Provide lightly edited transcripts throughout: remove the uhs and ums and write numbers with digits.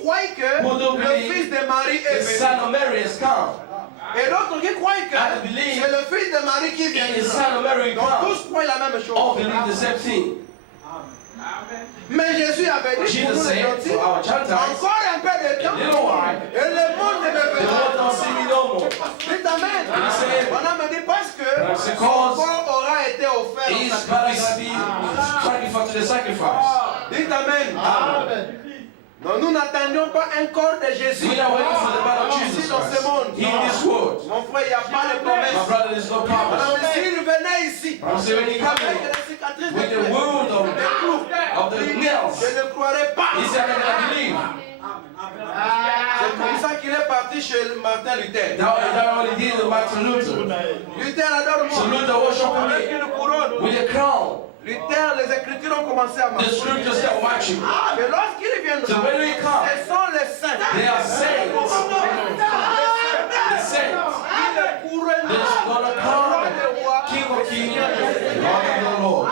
croient que le fils de Marie est the son venu. of Mary has come. Et d'autres qui croient que I believe c'est le fils de Marie qui vient. And the son of Mary Donc come. tous croient la même All chose. believe the same thing. Mais Jésus avait dit pour Jesus nous les said, gentils, for our Gentiles, encore un peu de temps, little while, et le monde ne me the verra. world don't see me no more. Dites amen. And he said, On a me dit parce que Because son corps aura été offert en his body sacrifice. shall be sacrificed to the sacrifice. Dites amen. Amen. Non, nous n'attendions pas un corps de Jésus We are waiting for the blood of ici Jesus dans ce Christ. monde. In this world. Mon frère, il n'y a pas de My promesse. brother, there's no Non, promise. mais s'il venait ici I'm saying when he comes avec in les cicatrices with de the wound of clous, the nails, je ne croirais pas. he said, I'm going to believe. C'est comme ça qu'il est parti chez Martin Luther. That what he did to Martin Luther. Luther adore So moi. Luther worshiped Avec me une couronne. with a crown. Luther, les Écritures ont commencé à The marcher. scriptures start watching me. Mais lorsqu'il viendra, So when we come, ce sont les saints. they are saints. The saints. Il est couronné. That's gonna come. Roi des rois, King of kings, Seigneur des Lord of the Lord.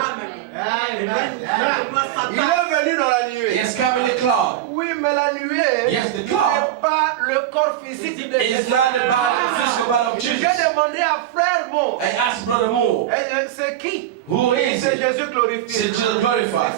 Il est venu dans la nuée. Yes, come in the cloud. Oui, mais la nuée Yes, the n'est cloud pas le corps physique de is Jésus. not the body, the physical body of J'ai Jesus. demandé à frère Mo, And ask Brother Moore, c'est qui? who is C'est it? Jésus glorifié. C'est Jesus glorified.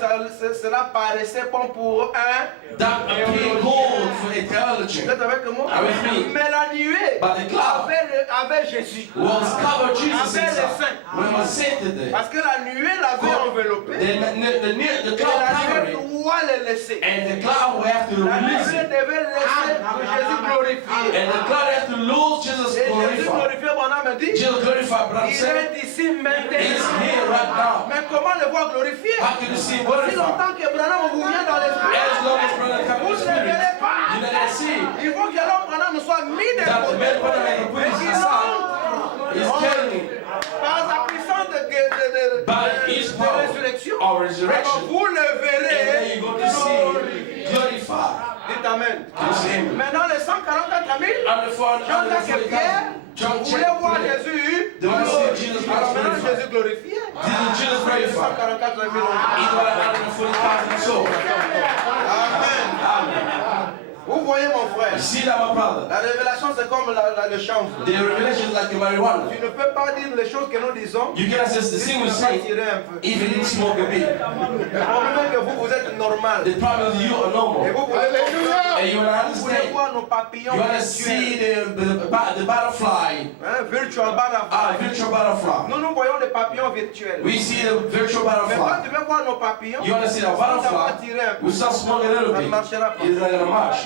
Cela paraissait bon pour un. That appeared gold for eternity. Vous êtes avec moi? With me. Mais la nuée But the cloud avait Jésus. was covered Jesus Avec les himself. saints. When was sent there. Parce que la nuée l'avait enveloppé. The Et cloud la covered nuée it. doit le laisser. And the cloud will have to La release nuée it. devait laisser Jésus glorifié. And the cloud has to lose Jesus Et Jésus glorified. glorifié, mon âme dit, Jesus glorified, but I'm il saying, est ici maintenant. he's here right now. Mais comment le voir glorifié? How can you see him Aussi glorified? longtemps que Branham vous vient dans l'esprit, As long as brother come in vous the ne le spirit, verrez pas. you never see. Il faut que l'homme Branham soit mis de That the côté. man brother has to put Et his qu'il aside. entre He's killing him. par sa puissance de By his power résurrection. or Alors resurrection. vous le And then verrez you go to see glorified. Dites Amen. Can you see him? Maintenant les 144 000, And the Jean-Jacques et Pierre, 440,000. John vous voulez voir check. Jésus They want to see Jesus Alors maintenant glorified. Jésus glorifié. Jesus glorified. 144 000. He's got 140,000 souls. Amen. Vous voyez mon frère, You see that, my brother? la révélation c'est comme le chanvre. The revelation is like a marijuana. Tu ne peux pas dire les choses que nous disons. You cannot just the Si thing tu we n'as pas say tiré un peu. if you didn't smoke a bit. Le problème est que vous êtes normal. The problem is you are Et normal. vous voulez comprendre. And you wanna Vous voulez understand. voir nos papillons You wanna virtuels. see the butterfly, Virtual butterfly. virtual butterfly. Nous voyons des papillons virtuels. We see the virtual Mais quand butterfly. tu veux voir nos papillons, You wanna see the si tu n'as pas butterfly? tiré un peu, We start smoking a little ça ne bit. marchera pas. It's not gonna march.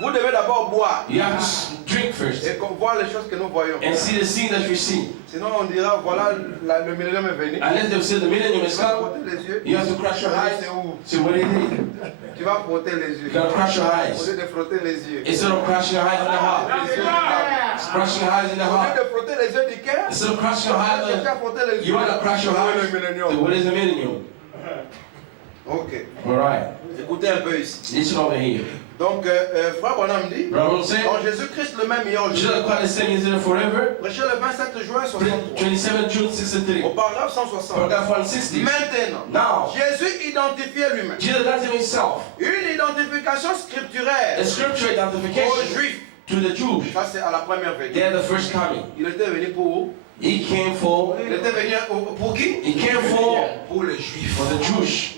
Vous devez d'abord boire You have to drink first et voir les choses que nous voyons. and see the scene that you see. Sinon on dira voilà le millénaire est venu. Unless they say the millennium is Tu vas come, frotter les yeux. you have to crush your eyes. C'est où? See what it is. Tu vas frotter les yeux. You gotta crush your Au eyes. lieu de frotter les yeux. Instead of crushing your eyes in the heart. Les yeux du cœur. Crushing your eyes in the Au lieu heart. de frotter les yeux du cœur, Instead of crushing tu your vas chercher eyes, à frotter les yeux. you want to crush your Où est eyes. le millénium? So what is the millennium? Ok. Alright. Écoutez un peu ici. Listen over here. Donc, frère Bonham dit, Brother say, en Jésus-Christ le même hier aujourd'hui. Jesus Christ the same yesterday forever. Prêché le 27 juin 63. 27 June Au 63. paragraphe 160. Paragraph 160. Maintenant, Now, Jésus identifiait lui-même. Jesus identified himself. Une identification A scripturaire scripture aux identification Juifs. to the Jews. Ça, c'est à la première venue. They're the first coming. Il était venu pour où? He came for, Il était venu pour qui? he came for Pour les Juifs. the Jewish.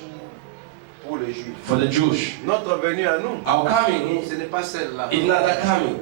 Pour les Juifs. For the Jewish. Notre venue à nous, Our coming ce n'est pas celle-là. is not that coming.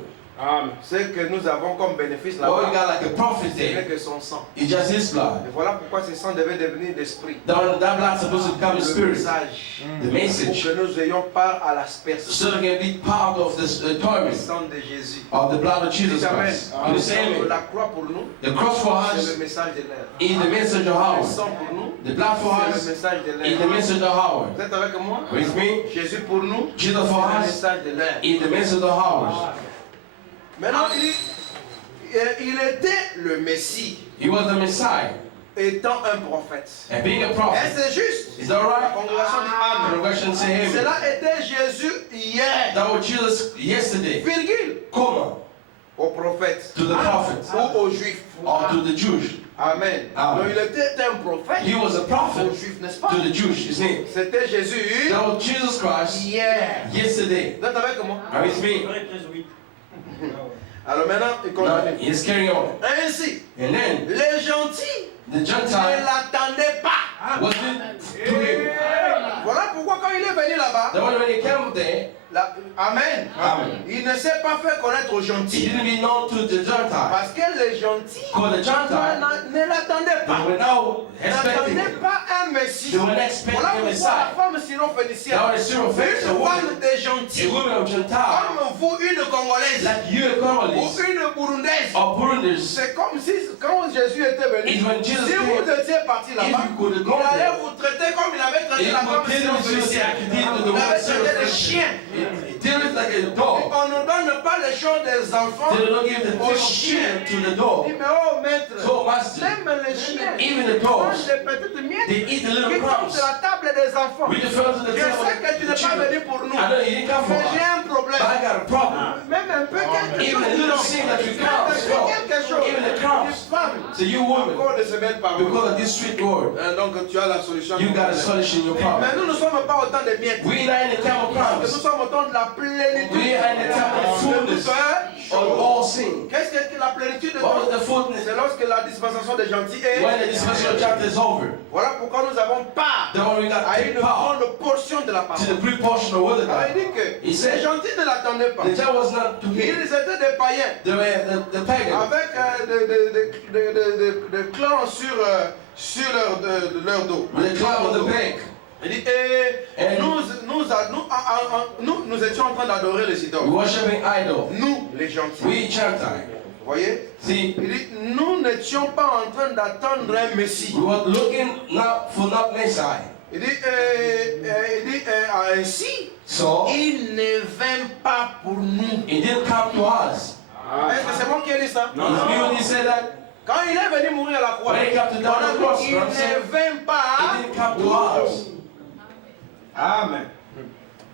Ce que nous avons comme bénéfice What we là-bas, got like a prophet ce n'est there, que son sang. it's just his blood. Et voilà pourquoi ce sang devait devenir l'esprit. That blood's supposed to become Le the spirit, message. the Pour message, que nous ayons part à l'aspersion. so that we can be part of this Le atonement sang de Jésus. of the blood of Jesus Dites Amen. Christ. You say amen. La croix pour nous, The cross for c'est us le message de l'air. is the message of Le ours. sang pour nous, The blood for c'est le us message de is the l'air. message of ours. Vous êtes avec moi? With me, Jésus pour nous, c'est Jesus for le us message de l'air. is the message of ours. Maintenant, il était le Messie, He was the Messiah, étant un prophète. and being a Et prophet. c'est juste. Is that La right? congrégation dit Amen. Congregation say amen. Cela était Jésus hier, That was Jesus yesterday. virgule, Comma aux prophètes to the prophets ou aux juifs. or to the Jews. Amen. Amen. Donc il était un prophète He was a aux prophet Juifs, n'est-ce pas? to the Jews, isn't it? C'était Jésus That was Jesus Christ hier. yesterday. Vous êtes avec moi? Are you with me? Alors maintenant, il Now, continue. he's carrying on. Ainsi, And then les gentils the ne Gentile l'attendaient pas. wasn't to him. Voilà pourquoi quand il est venu là-bas, Then when he came there, Amen. Amen. Il ne s'est pas fait connaître aux he gentils. didn't be known to the Gentile. Parce que les gentils Because the Gentile, ne l'attendaient they pas. were now expecting N'attendaient him. pas un Messie. They were expecting Voilà a pourquoi Messiah. la femme syrophénicienne, Now the Syrophoenician une woman, femme des a gentils, woman of Gentile, comme vous, une Congolaise like you ou Congolese une Burundaise, or Burundis, c'est comme si quand Jésus était venu, Is when Jesus si vous came, étiez parti là-bas, if you could il go allait there, vous traiter comme il avait traité he la femme would deal with you syrophénicienne. like he did to the Il woman avait traité de Syrophoenician. chien. He deal with like a Et dog. on ne donne pas les choses des enfants They don't give the aux thing of chiens. children to the Il dog. dit, mais oh maître, So master, même les chiens, even the ils dogs, mangent des petites miettes they eat the qui little tombent crumbs. sur la table des enfants. We just fell to the Je sais table que tu of n'es the pas children. venu pour nous, I know you didn't come for mais j'ai us, un problème. but I got a problem. Même un peu quelque Even chose. a little thing that you can't stop, Quelque chose. even the Une crumbs. femme. So you woman, Encore de ces belles paroles. because of this sweet word, Donc tu as la solution. you got a solution in your problem. Mais nous ne sommes pas autant de miettes. We not in the time of Nous crumbs. sommes autant de la plénitude. We are in the time of fullness of all sin. Qu'est-ce que la plénitude de What was Dieu? the fullness? C'est lorsque la dispensation des gentils est. When the dispensation chapter is over, Voilà pourquoi nous avons part then when we got à take une power grande portion de la to parole. the great portion of the word of Alors, il God. dit que He said, les gentils ne l'attendaient pas. the child was not to Ils him. étaient des païens They were the pagan avec des clans sur leur dos. with the cloud on the bank. Il dit, And nous étions en train d'adorer les We idoles. worshiping idol. Nous, les gentils. We Gentile. Vous voyez? See, Il dit, nous n'étions pas en train d'attendre un Messie. we were looking not for not Messiah. Il dit, ainsi, So il ne vint pas pour nous. it didn't come to us. Est-ce que c'est moi qui ai dit ça? It's me when he said that. Quand il est venu mourir à la croix, When he came to die on the cross, il I'm saying, ne vint it pas. didn't come to us. Amen.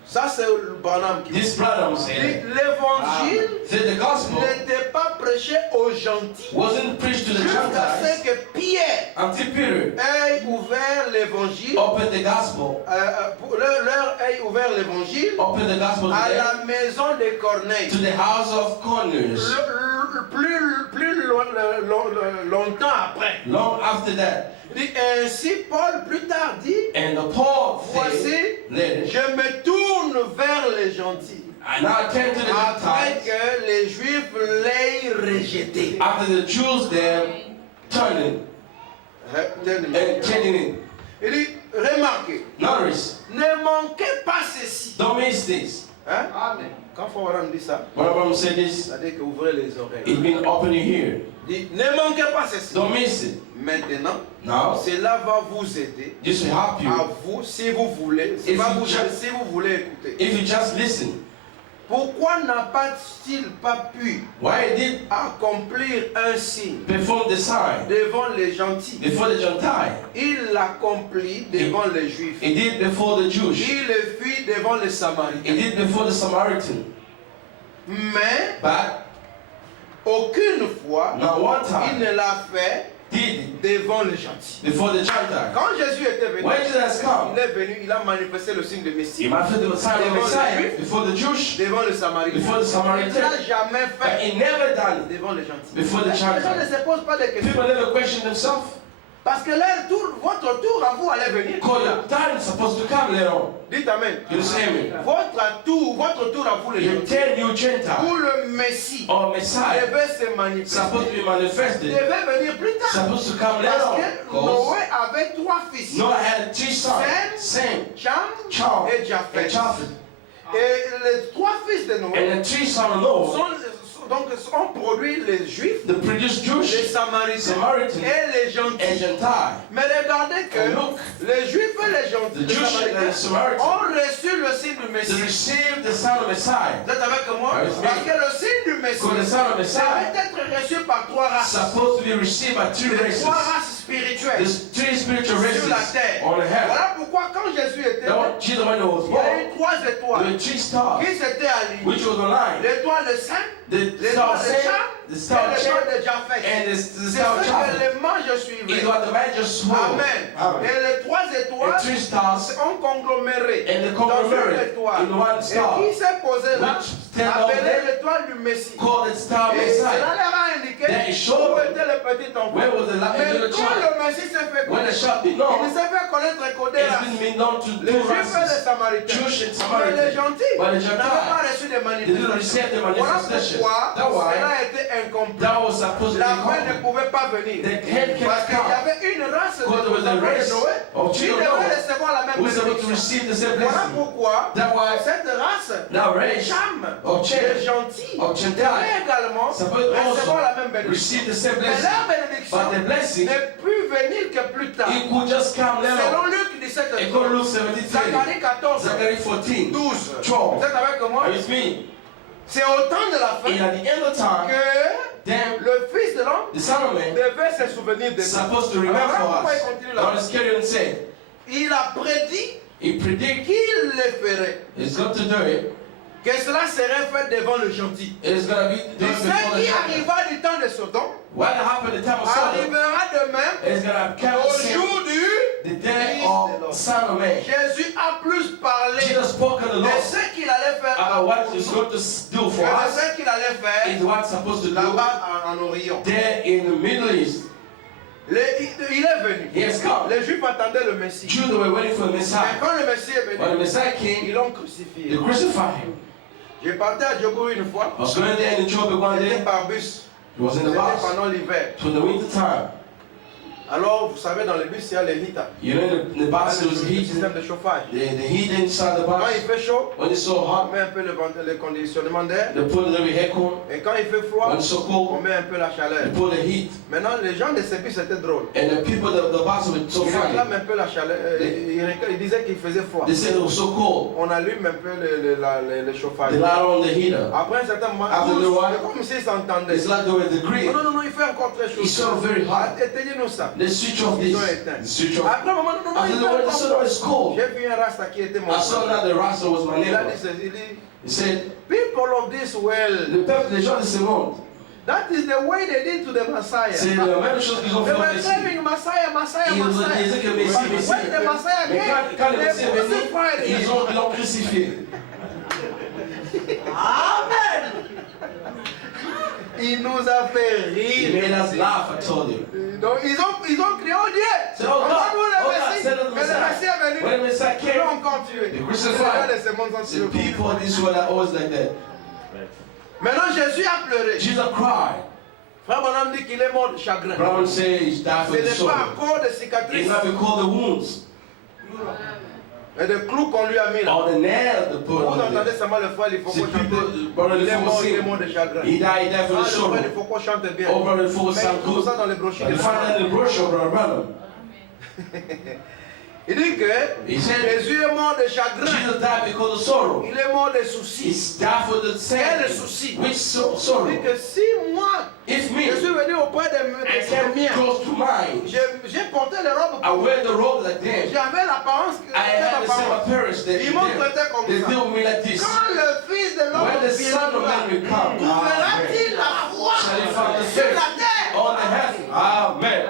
Ça, c'est le Branham qui dit. This brother was saying, L'évangile said the gospel n'était pas prêché aux gentils. wasn't preached to the Jusqu'à ce Gentiles que Pierre until Peter ait ouvert l'évangile, opened the gospel, leur ait ouvert l'évangile opened the gospel à to them, la maison de Corneille. to the house of Cornelius. Longtemps après. Long after that, Il dit, ainsi Paul plus tard dit, and the Paul voici, said, later, je me tourne vers les gentils. I now turn to the Après Gentiles que les Juifs l'aient rejeté. after the Jews there turning and changing it. Il dit, remarquez, Notice, ne manquez pas ceci. don't miss this. Hein? Quand Fawaram dit ça, When Abraham said this, c'est-à-dire que ouvrez les oreilles. it means open your ear. Il dit, ne manquez pas ceci. Don't miss it. Maintenant, Now, cela va vous aider this will help à you vous, si vous voulez, If pas you vous, just- si vous voulez écouter. if you just listen. Pourquoi n'a-t-il pas pu Why did accomplir un signe perform the sign devant les gentils? before the Gentile? Il l'accomplit devant les Juifs. He did before the Jews. Il le fit devant les He Samaritains. did before the Samaritan. Mais But aucune fois, not one il time ne l'a fait did it devant les gentils. before the Gentile. Quand Jésus était venu, When Jesus come, il est venu, il a manifesté le signe de he Messie manifested the sign of Devant Messiah les Juifs. before the Jews, devant les Samaritains. before the Il ne l'a Samaritan. jamais But fait he never done it devant les gentils. before the Les gens ne Gentiles. se posent pas de questions. People never question themselves. Parce que leur tour, votre tour à vous allez venir. Because your time is supposed to come later on. Dites Amen. You say amen. Votre tour à vous les You gentils. tell you Gentile Où le Messie or Messiah devait se manifester. supposed to be Il manifested, devait venir plus tard. supposed to come later Parce on. que 'Cause Noé avait trois fils. Noah had 3 sons, Sam, Cham Cham, et and Japheth. Japheth. Et les trois fils de Noé And the 3 sons of Noah, ont produit les Juifs, the produced les Jews, Samaritains Samaritan, et les and gentils. Gentile. Mais regardez que And look, les Juifs et les gentils, the les Jews and the Samaritains, Samaritan, ont reçu le signe du to Messie. receive the son of Messiah. Vous êtes avec moi? Yes, Parce que le signe du Messie Because the son of Messiah devait être reçu par trois races. supposed to be received by 2 Les races. trois races spirituelles There's 3 spiritual sur la races terre. on the heaven. Voilà pourquoi quand Jésus était That là, when Jesus when he was il y a born, eu trois there étoiles were 3 stars, qui s'étaient alignées. which was aligned. L'étoile de Saint, The star l'étoile de Sam, Cham the Star et of les mains Church de Japheth. and the C'est Star of ce que Chapel les manges is suivaient. what the man just swore. Amen. Amen. Et les trois And étoiles three stars ont congloméré and the dans une conglomerate étoile. in one Et star, qui s'est posé là, which stand out appelé there, l'étoile du Messie. called the Star of Et cela Messiah. leur a indiqué That is showing où était le petit enfant. where was the Mais little quand child. le Messie s'est fait When the connaître, shop be il known, s'est fait connaître et codé it's là. been made known to Les two Juifs et les races, Samaritains. Jewish and Mais les Samaritan. gentils But the n'avaient pas Gentiles, reçu des they didn't manifestations. receive the Voilà manifestation. pourquoi That's why cela a été incomplet. that was supposed to La be fin ne complete. pouvait pas venir. The head Parce cannot qu'il y come. avait une race de Because there was a enfants de race Noé of qui children of devait Noah recevoir la même who was supposed to bénédiction. receive the same Voilà blessing. pourquoi That's why cette race that race Cham, of les Cham, gentils, of Gentile, devaient également supposed recevoir la also même bénédiction. receive the same Mais blessing. leur bénédiction But the blessing, ne put venir que plus tard. it could just come Selon later. Luc 17, And go to Luke 17, Zacharie 14, Zachary 14, 12. 12. Vous êtes avec moi? Are you with me? C'est au temps de la And fin at the end of time, que then le Fils de l'homme the Son of Man devait se souvenir de is nous. supposed to remember Alors, for pourquoi il us. continue Now là? let's carry on saying, Il a prédit he predicted qu'il le ferait. he's going to do it. Que cela serait fait devant le gentil. It's going to be Et done ce before the qui time. arriva du temps de Sodome What happened in the time of Sodom arrivera de même is going to come au same jour du the day Fils de l'homme. of Son of Man. Jésus a plus parlé Jesus spoke of the de Lord ce qu'il allait faire about pour what nous he's going to do que for de us ce qu'il allait is faire what's supposed to do là-bas en Orient. there in the Middle East. Il est venu. He has come. Les Juifs attendaient le Messie. Jews were waiting for the Mais Messiah. quand le Messie est When the venu, Messiah came, ils l'ont they crucifié. crucified him. J'ai parti à Djogo une fois. I was going there in the Joburg one J'étais day. par bus. He was in the C'était bus. pendant l'hiver. It was the winter time. Alors, vous savez, dans les bus, il y a les heaters. You know, in the bus there was Le heat. système de chauffage. The heat inside the Quand bus. il fait chaud, When it's so on hot, met un peu le conditionnement d'air. they put a little aircon. Et quand il fait froid, When it's so on cold, met un peu la chaleur. they put the heat. Maintenant, les gens de ces bus, c'était drôle. And the people, the bus were so Ils funny. réclament un peu la chaleur. Ils disaient qu'il faisait froid. They said it was so cold. On allume un peu le chauffage. They light on the heater. Après un certain moment, After a little while, c'est comme s'ils s'entendaient. It's like they were agreeing. Non, non, non, il fait encore très chaud. It's so very hot. Éteignez-nous ça. They switch off Ils this. ont éteint. They switch off. Après un moment, non, non, After il the fait way the encore sun chaud. was cold, J'ai vu un rasta qui était mon I saw that the Rasta was my Il a neighbor. dit, il dit, He said, people of this world, le peuple, les gens de ce monde, that is the way they did to the Messiah. c'est la même chose qu'ils ont They fait au were Messie. claiming Messiah, Messiah, Ils Messiah. disaient que Messie, Messie. When the Messiah Mais came, quand le they Messie est venu, crucified him. ils l'ont crucifié. Amen. Il nous a fait He rire. made us laugh, I told you. Donc ils ont crié, oh Dieu, C'est oh God, envoie-nous le oh God, Messie. send us the Mais le Messie est venu. When the Messiah Ils l'ont came, encore tué. they Les crucified. gars de ce monde sont The sur le coup. people of this world are always like that. Maintenant Jésus a pleuré. Jesus cried. Frère Bonhomme dit qu'il est mort de chagrin. Brown said he died for Ce the n'est pas à soul. cause de It's cicatrices not because the wounds et de clous qu'on lui a mis là. or the nail the Vous put on entendez there. seulement le frère, il faut See, qu'on chante. people, brother, Il the est fool mort sing. de chagrin. He died for Ah, the le soul. frère, il faut qu'on chante bien. Oh, brother, the fool Mais sound il trouve good. ça dans les brochures. You find that in the brochure, brother, brother. Il dit que He said, Jésus est mort de chagrin. Jesus died because of sorrow. Il est mort de soucis. He's died for the Quel sin. souci? Which Il sorrow? dit que si moi, If je me, suis venu auprès I des miens, came close to mine. j'ai porté les robes. I wear the robe like them. J'avais l'apparence que I c'était had ma the same parole. appearance that Ils m'ont them. traité comme They ça. deal with me like this. Quand le Fils de l'homme When the Son of viendra, Man will come, trouvera-t-il la foi shall he find the sur faith la terre? on the heaven? Amen.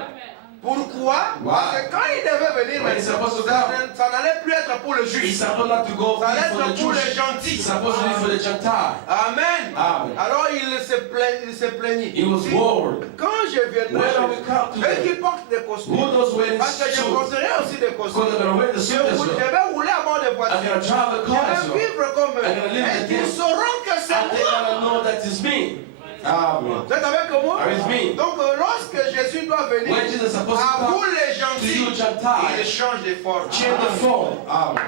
Pourquoi? Wow. Parce que quand il devait venir, When he's supposed to ça come, ça n'allait plus être pour le he's juif. supposed not to go Ça allait for the être pour les Jews. gentils. He's supposed to be for the Gentile. Amen. Amen. Alors il se plaignit. He was Il dit, worried. quand je viendrai, When we come to eux them, qui portent des who costumes, knows when parce que it's je true? porterai aussi des Because costumes. they're going to wear the Je suit as well. vais rouler à bord des I'm voitures. going to drive the Je car as vais well. vivre comme eux. I'm gonna live Et like ils them. sauront que c'est And they're moi. going to know that it's me. Amen. Vous êtes avec moi? Are you with me? Donc lorsque Jésus doit venir, When Jesus is supposed to à vous come les to gentils, you il Gentiles, change de forme. change the form. Amen.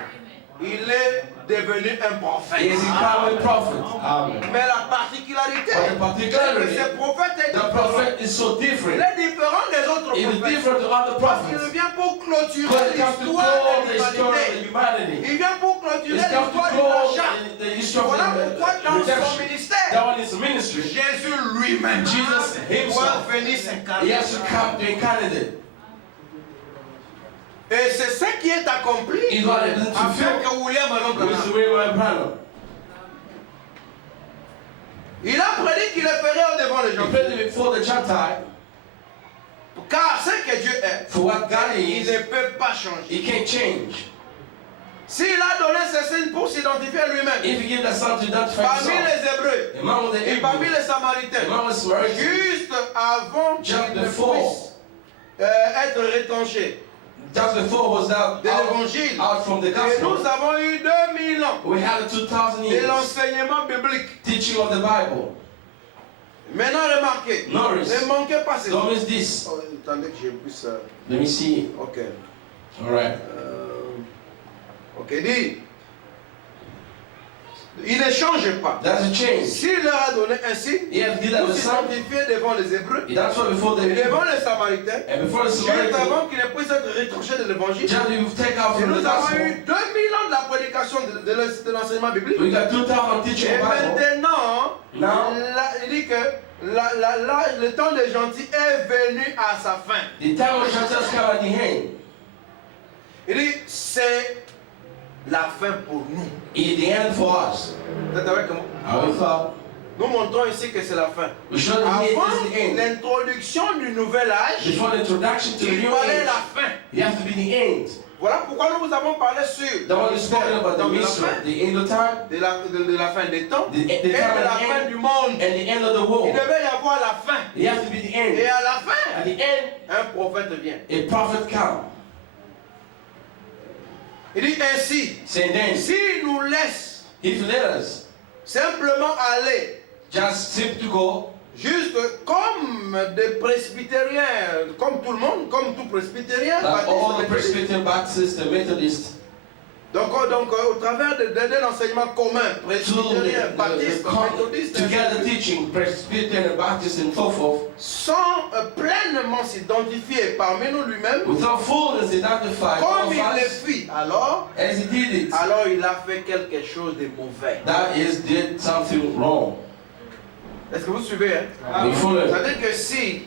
Il est devenu un prophète. He is become a prophet. Amen. Mais la particularité, But the c'est que particularity, ce prophète est the différent. prophet is so Il different. est différent des autres It is prophètes. different to other Parce qu'il prophets. vient pour clôturer Because it comes to l'histoire close de the story of l'humanité. the humanity. Il vient pour clôturer It comes to l'histoire du close rachat. the history of Voilà pourquoi dans the son redemption. ministère, That one is ministry. Jésus lui-même Jesus doit himself. venir He s'incarner. has to come to incarnate it. Et c'est ce qui est accompli Is what it is to afin fulfill. que William Branham With the way my brother. il a prédit qu'il qu'il est ferré devant les He gens. placed him before the Gentile. Car ce que Dieu est, For what God il is, ne peut pas changer. he can't change. S'il a donné ses signes pour s'identifier lui-même, If he gives that son to identify parmi himself, les Hébreux among the et parmi Hebrews, les Samaritains, among the Samaritans, juste avant Just qu'il ne before. puisse être retranché just before was that de l'évangile. out from the Et nous gospel. avons eu 2000 ans We had 2000 de years l'enseignement biblique. teaching of the Bible. Maintenant, remarquez, Notice. ne manquez pas ces Don't miss this. Oh, attendez que j'ai plus. Let me see. Ok. All right. Ok, dit. Il ne change pas. That's a change. S'il leur a donné un signe, He has given pour the son. s'identifier devant les Hébreux That's why before et the devant les Samaritains, and before the juste Samaritans, avant qu'il ne puisse être retranché de l'évangile. just you take out Et from the nous avons gospel. eu 2000 ans de la prédication de l'enseignement biblique. We got 2000 teaching Et the Bible. maintenant, Now, il dit que le temps des gentils est venu à sa fin. the time of Jesus come at the end. Il dit, c'est la fin pour nous. It's the end for us. Vous êtes avec moi? How we thought. Nous montrons ici que c'est la fin. We show that here Avant is the end. l'introduction du nouvel âge, Before the introduction to the il new fallait age, la fin. it has to be the end. Voilà pourquoi nous vous avons parlé sur The one is spoken about the de la mystery, fin, the end of time, de la fin des temps the et time de la of the fin end, du monde. and the end of the Il world. devait y avoir la fin. It has to be the Et end. à la fin, At the end, un prophète vient. a prophet comes. Il dit ainsi, Saying then, s'il nous laisse if you let us simplement aller, just seem to go, juste comme des presbytériens, comme tout le monde, comme tout presbytérien, like all the baptiste, Presbyterian Baptists, the Methodists, donc au travers d'un enseignement commun, to presbytérien, baptiste, méthodiste, together teaching Presbyterian and Baptist and so forth, sans pleinement s'identifier parmi nous lui-mêmes, without fullness identified all comme of il le us, fit, alors as he did it, il a fait quelque chose de mauvais. that is did something wrong. Est-ce que vous suivez? Hein? We follow. C'est-à-dire que si,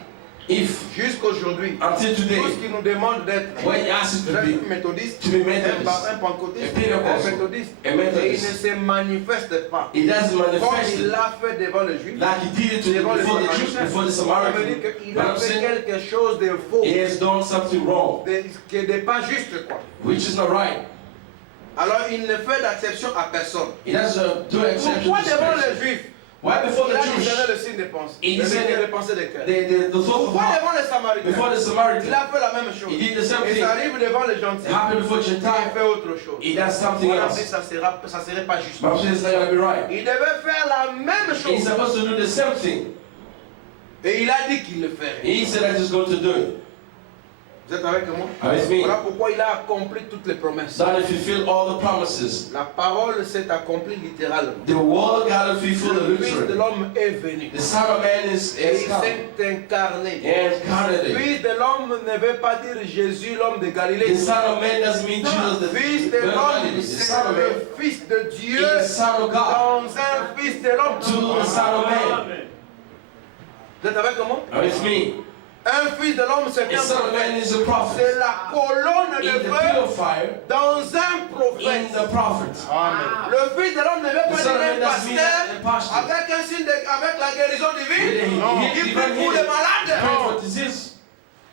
If jusqu'aujourd'hui, until tout ce today, qui nous demande d'être when he asks you to be méthodiste, to be Methodist, un pentecôtiste, a Pentecostal, un méthodiste, a et il ne Methodist, se manifeste pas. he doesn't Comme manifest il it l'a fait devant les Juifs, like he did it to devant les before the Jews, Samaritains. before the Ça veut Samaritans. dire qu'il But a I'm fait saying quelque chose de faux, he has done something wrong, qui n'est pas juste, quoi. which is not right. Alors il ne fait d'acception à personne. He doesn't do exception Pourquoi to devant special. les Juifs, Why before il the a Jews, discerné le signe des pensées, Il discernait les pensées des cœurs? the thought of Pourquoi heart, devant les Samaritains, before the il Samaritans, a fait la même chose? he did the same Et thing. ça arrive devant les gentils, It happened before il Gentile, fait autre chose. he does something Voilà, else. ça serait pas juste. But I'm saying it's not gonna be right. Il devait faire la même He's chose. supposed to do the same thing. Et il a dit qu'il le ferait. He said that he's going to do it. Vous êtes avec moi? Avec me. Voilà pourquoi il a accompli toutes les promesses. That if you fulfill all the promises, La parole s'est accomplie littéralement. the word of God will fulfill the Le Fils de literally. l'homme est venu. The Son of Man Et is il come. s'est incarné. And Le incarnated. Fils de l'homme ne veut pas dire Jésus, l'homme de Galilée. The Son of Man doesn't mean Jesus, Le the Fils de l'homme, the c'est Son of Man le Fils de Dieu is the Son of God dans un Fils de l'homme. to the Son of Man. Vous êtes avec moi? With me. Un Fils de l'homme, c'est The un Son of Man prophète. is a prophet. C'est la colonne In de the feu pillar of fire, dans un in prophète. the prophet. Le Fils de l'homme ne veut The pas Son dire of Man un doesn't mean pasteur a pastor. avec un signe avec la guérison divine. Non. Qui prie pour les malades. Pray for disease.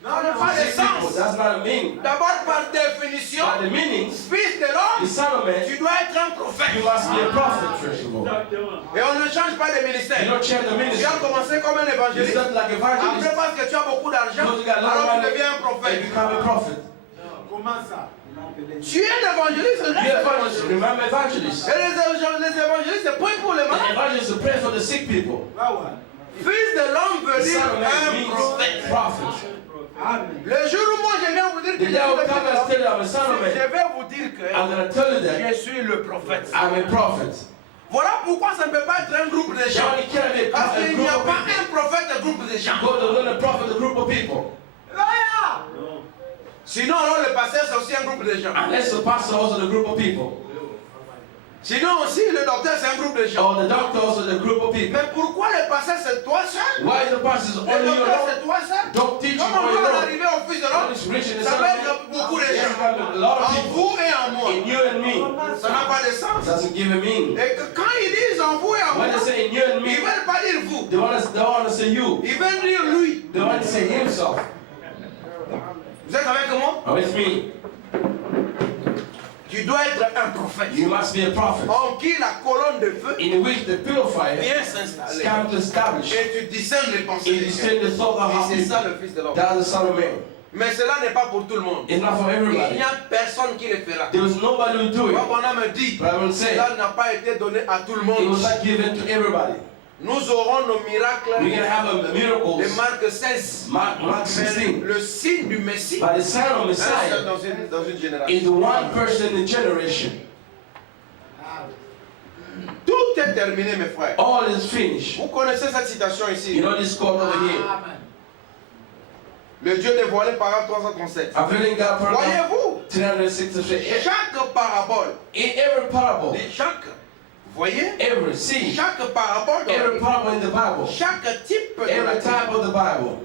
Non, n'a pas de Sick people, sens. that's not a meaning. D'abord, par définition, By the meanings, Fils de the l'homme, Son of Man, tu dois être un you prophète. must be a prophet first of all. Et on ne change pas de You ministère. don't change the Tu ministry. as commencé comme un It's évangéliste. not like Après, evangelist. parce que tu as beaucoup d'argent, Because you got a lot of alors tu money, deviens un and prophète. become a prophet. Comment ça? Tu es un évangéliste. Be an evangelist. Remember evangelist. Et les évangélistes, c'est point pour les The malades. evangelist is pray for the sick people. Fils de l'homme veut The dire Son of Man un means prophète. prophet. Le jour où moi je viens vous dire que The day will come and tell you I'm a son of je man. vais vous dire que I'm going to tell you that je suis le prophète. I'm a prophet. Voilà pourquoi ça ne peut pas être un groupe de gens. Now you can't be Parce a qu'il group n'y a of pas people. un prophète, un groupe de gens. God is not a prophet, a group of people. Sinon, alors le pasteur c'est aussi un groupe de gens. Unless the pastor also the group of people. Sinon aussi, le docteur, c'est un groupe de gens. Or the doctors are the group of people. Mais pourquoi le pasteur, c'est toi seul? Why the pastors Le only you docteur, alone? c'est toi seul? Don't teach you Comment on on your va own. arriver au Fils de God l'homme? is rich in the Ça Son va of être Man. beaucoup de Yes, gens. a lot of En people. vous et en moi. In you and me. Ça n'a pas de sens. Doesn't give a meaning. Et que quand ils disent en vous et en moi, When they say in you and ils me, ne veulent pas dire vous. they want to say you. Ils veulent dire lui. They want to say himself. Vous êtes avec moi? Are with me? Tu dois être un prophète. You must be a prophet. En qui la colonne de feu In which the purifier vient s'installer. come to establish. Et tu discernes les pensées It des is gens. in the thought of Et how c'est people. ça le Fils de l'homme. That's the Son of Man. Mais cela n'est pas pour tout le monde. It's not for Il everybody. n'y a personne qui le fera. There was nobody who do it. Moi, on me dit, But I will say, cela n'a pas été donné à tout le it monde. was not given to everybody. Nous aurons nos miracles We can have a de miracles. Marc 16. Mark Mais 16. le signe du Messie, But the sign of un seul Messiah dans une génération. is the one person in the generation. Tout est terminé, mes frères. All is finished. Vous connaissez cette citation ici. You know this quote over here. Le Dieu dévoilé, paragraphe 337. I'm feeling God paragraph Voyez-vous, 368. chaque parabole, In every parable, voyez, every see, chaque parabole, every parable in the Bible, chaque type de la every Bible type of the Bible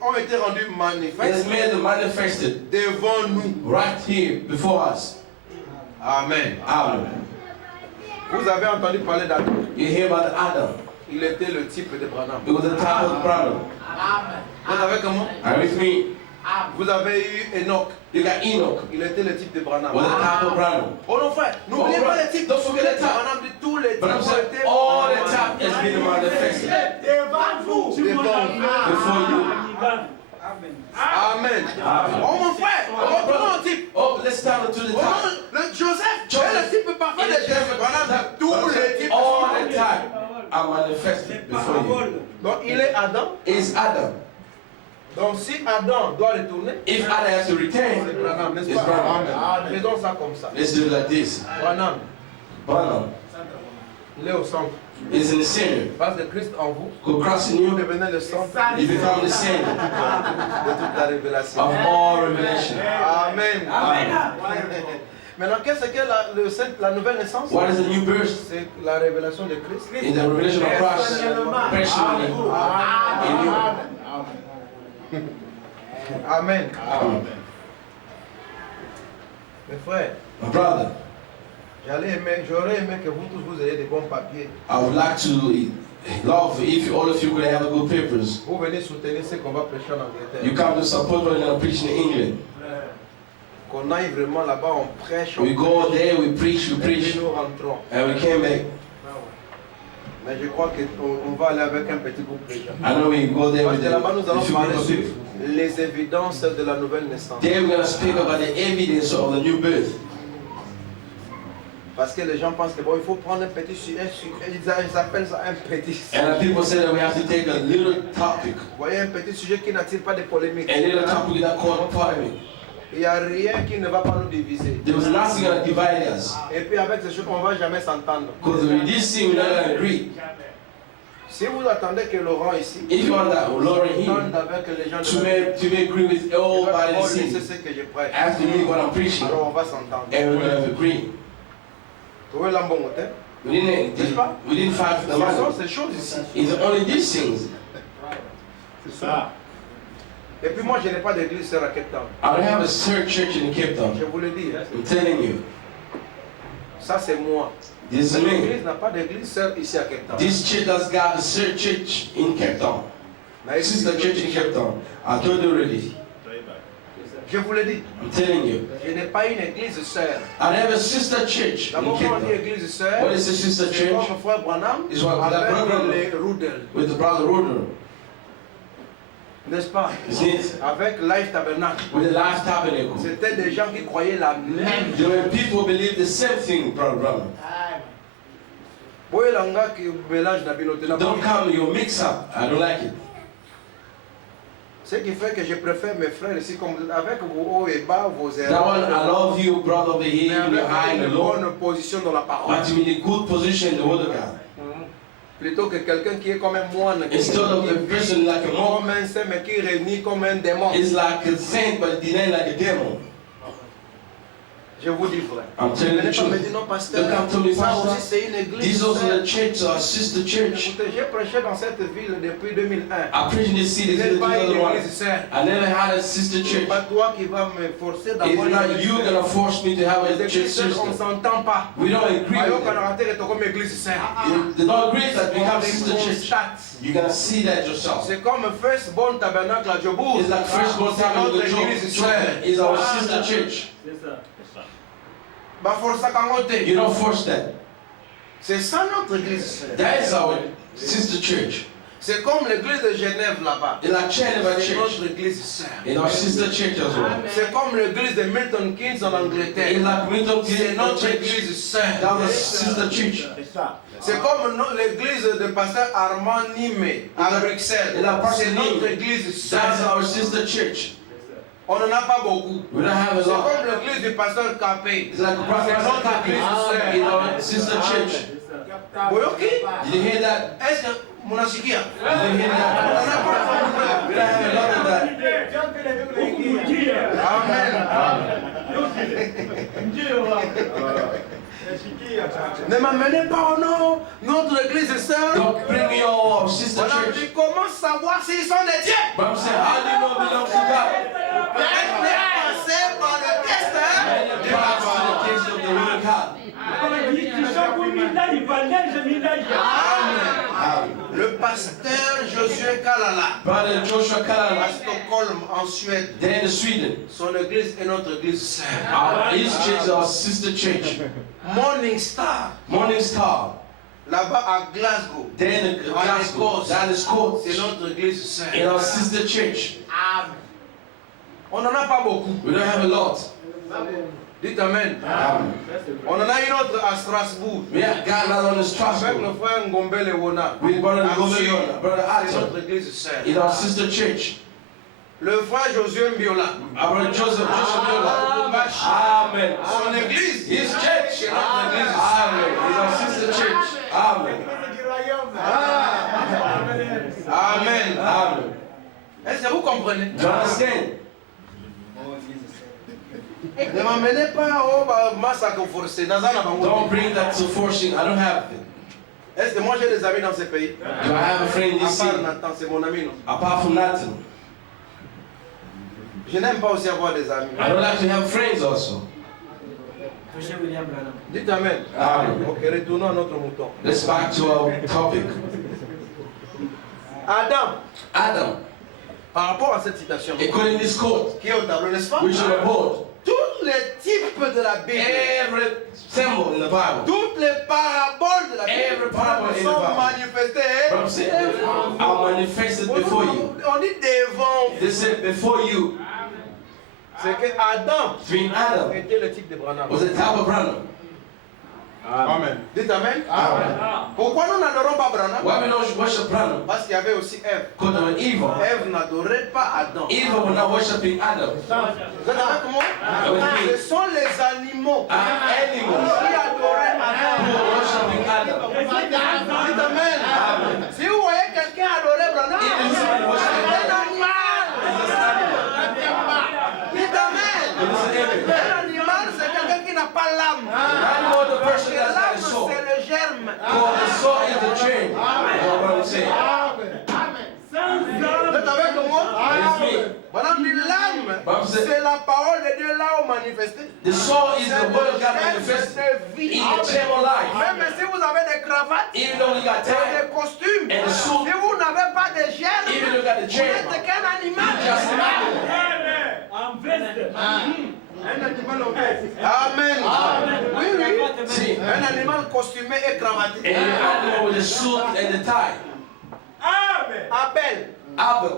ont été rendus is manifestes made manifested devant nous. right here before us. Amen. Amen. Vous avez entendu parler d'Adam. You hear about Adam. Il était le type de Branham. It was the type of problem. Vous savez comment? Are you with me? Vous avez eu Enoch. You got Enoch. Il était le type de Branham. Was the type of Branham. Oh non frère, n'oubliez pas le type. Don't forget the type. Branham de tous les types But I'm ont saying été all the type has been manifested Devant vous. before you. Amen. Oh mon frère, reprenons un type. Oh, let's start to the Oh, type. le Joseph est le type parfait de Joseph. Branham. Tous les types. All the type are manifested before you. Donc il est Adam. It's Adam. Donc si Adam doit retourner, If Adam has to c'est return, Branham, n'est-ce it's pas? Branham. Faisons ça comme ça. Let's do it like this. Branham, Branham il est au centre. is in the center. Parce que Christ en vous, Go crossing vous you, devenez le centre you become the center de toute la révélation. of all revelation. Amen. Amen. Maintenant, qu'est-ce que la nouvelle naissance? What is the new birth? C'est la révélation de Christ. In the revelation of Christ, personally in you. Amen. Amen. Mes frères, My brother, j'aurais aimé que vous tous vous ayez des bons papiers. I would like to love if all of you could have good papers. Vous venez soutenir ce qu'on va prêcher en You Angleterre. come to support when I'm preaching in England. Qu'on aille vraiment là-bas, on prêche, We go there, we preach, et puis nous rentrons. and we came back. Mais je crois qu'on va aller avec un petit groupe de gens. I know we go there Parce with que là-bas, nous the allons few parler group of sur people. les évidences de la nouvelle naissance. There we're going to speak about the evidence of the new birth. Parce que les gens pensent que bon, il faut prendre un petit sujet, ils appellent ça un petit And sujet. people say that we have to take a little topic, Vous voyez, un petit sujet qui n'attire pas de polémique. a little topic that called polemic. Il n'y a rien qui ne va pas nous diviser. There was nothing going to divide us. Et puis avec ces choses, on ne va jamais s'entendre. Because with this thing, we're not going to agree. Si vous attendez que Laurent ici If you want that, Lauren here, s'entende avec les gens to de be agree with everybody la in c'est the ce que je prêche. after me what I'm preaching, Alors on va s'entendre. and we're going to agree. Vous voyez l'ambon hôtel? We didn't fight for the Ce sont money. ces choses ici. It's only these things. C'est ça. Et puis moi, je n'ai pas d'église sœur à Cape Town. I don't have a church in Cape Town. Je vous le dis. I'm telling you, Ça, c'est moi. this is me. L'église n'a pas d'église sœur ici à Cape Town. This church has got a church in Cape Town. Mais This is the church in Cape Town. I told you already. je vous le dis. I'm telling you. Je n'ai pas une église sœur. I have a sister church in D'abord, Cape quand on dit Town. église sœur, What is a sister c'est church? comme frère Branham It's what that avec brother les Rudel. with the brother Ruder, N'est-ce pas? isn't it? Avec Life Tabernacle. With the Life Tabernacle. C'était des gens qui croyaient la même. There were people who believe the same thing, brother. Vous voyez l'anga qui mélange la binote. Don't come, you mix up. I don't like it. Ce qui fait que je préfère mes frères ici, comme avec vos hauts et bas, vos That one, I erreurs, love you, brother, over mais here, you're high avec and une low. bonne position dans la parole. But you're in a good position in the Word of God. Plutôt que quelqu'un qui est comme un moine, qui Instead of a person like a monk, comme un saint, mais qui réunit comme un démon. it's like a saint but denying like a demon. Je vous dis vrai. I'm telling Venez the pas me truth. dire non, pasteur. Don't come to me, Ça pastor. aussi, c'est une église. These also sœur. the church, our sister church. Écoutez, j'ai prêché dans cette ville depuis 2001. I preached in this city Ce since n'est pas une 2001. église, sœur. I never had a sister C'est church. pas toi qui vas me forcer It's d'avoir une not église. you gonna force me to have Les a church églises, sœurs, on ne sister. s'entend pas. We don't agree Ayo with that. kana rater comme église, sœur. The Lord agrees that we On have les sister church. constate. You're gonna see that yourself. C'est comme Firstborn Tabernacle à Djobourg. It's like first one C'est time notre the église, church sœur. is our sister church. Bah, force à kangote. You don't force that. C'est ça notre église, sœur. That is our sister church. C'est comme l'église de Genève là-bas. It's like Geneva C'est church. notre église, sœur. In our sister church as well. C'est comme l'église de Milton Keynes en It's Angleterre. like Milton C'est Keynes notre church. église, sœur. That's the sister church. C'est ça. C'est comme l'église de pasteur Armand Nîmes à Bruxelles. Et la C'est pasteur notre Nîmes. église, That's sœur. our sister church. On n'en a pas beaucoup. We don't have a C'est lot. comme l'église du pasteur Capé. It's like Prophet Capri in our sister church. Boyoki? Did you hear that? Est-ce que Munasikia? Did you hear On n'en that? a pas We don't have a lot of that. Ne m'amenez pas au nom, notre église est sœur. Don't bring me your sister Voilà, church. tu commences à savoir s'ils sont des dieux. But I'm saying, how do you know it belongs to God? Peut-être passer par le test, And hein? the pass to the case of the will of God. Amen. Le pasteur Josué Kalala, Brother Joshua à Kalala, Stockholm, en Suède. they're in Sweden. Son église est notre église sœur. His church is our sister church. Morning Star, Morning Star, là-bas à Glasgow, they're in Glasgow. That is called c'est notre église sœur. in our sister church. On n'en a pas beaucoup. We don't have a lot. Dites Amen. Amen. On en a une autre à Strasbourg. We have God not on the Avec Strasbourg. le frère Ngombele Wona. With brother Action. Governor, brother C'est Atom, notre église sœur. in our sister church. Le frère Josué Mbiola. Our brother Joseph Miller. Lubumbashi. Amen. Son église. His church. C'est notre église sœur. Amen. It's our sister church. Amen. Amen. Amen. Est-ce que vous comprenez? Do you understand? Ne m'emmenez pas au massacre forcé. Dans un avant. Don't bring that to forcing. I don't have it. Est-ce que moi j'ai des amis dans ce pays? Do I have a friend in À this part city? Nathan, c'est mon ami, non? Apart from Nathan. Je n'aime pas aussi avoir des amis. I don't like to have friends also. Dites Amen. Amen. Ok, retournons à notre mouton. Let's back to our topic. Adam, Adam, par rapport à cette citation according to this quote, qui est au tableau, n'est-ce pas? which is on board, Tous les types de la Bible, every symbol in the Bible, toutes les paraboles de la Bible Every parable in the sont Bible. manifestées. but I'm saying, are manifested before you. On dit devant. They said before you, C'est que Adam between Adam était le type de Branham. was the type of Branham. Amen. Dites Amen. Amen. Pourquoi nous n'adorons pas Branham? Why we don't worship Branham? Parce qu'il y avait aussi Ève. Because of Eve. Ève n'adorait pas Adam. Eve was not worshiping Adam. Vous êtes avec moi? Avec Ce sont les animaux Animals qui adoraient who Adam. were worshiping Adam. Dites Amen. Si vous voyez quelqu'un adorer Branham, If you see c'est worshiping un Adam, animal. it's an animal. Dites Amen. It's an animal. Un animal, c'est quelqu'un qui n'a pas l'âme. Animal, the Parce person que that's got l'âme, a soul. c'est le germe. For the soul is the train. That's what I'm saying. Vous êtes avec moi? It's me. Voilà, on dit l'âme, Bible said- c'est la parole de Dieu là où manifestée. The soul is C'est the word of God le manifested germe de vie. in eternal life. Même si vous avez des cravates, Even though you got et time, des costumes, And the si suit. vous n'avez pas de germe, even though you got the vous chain, n'êtes qu'un animal. just an animal. Un animal obèse. Amen. Oui, oui. See, Un animal costumé et cravaté. and the animal with the suit and the tie. Abel Abel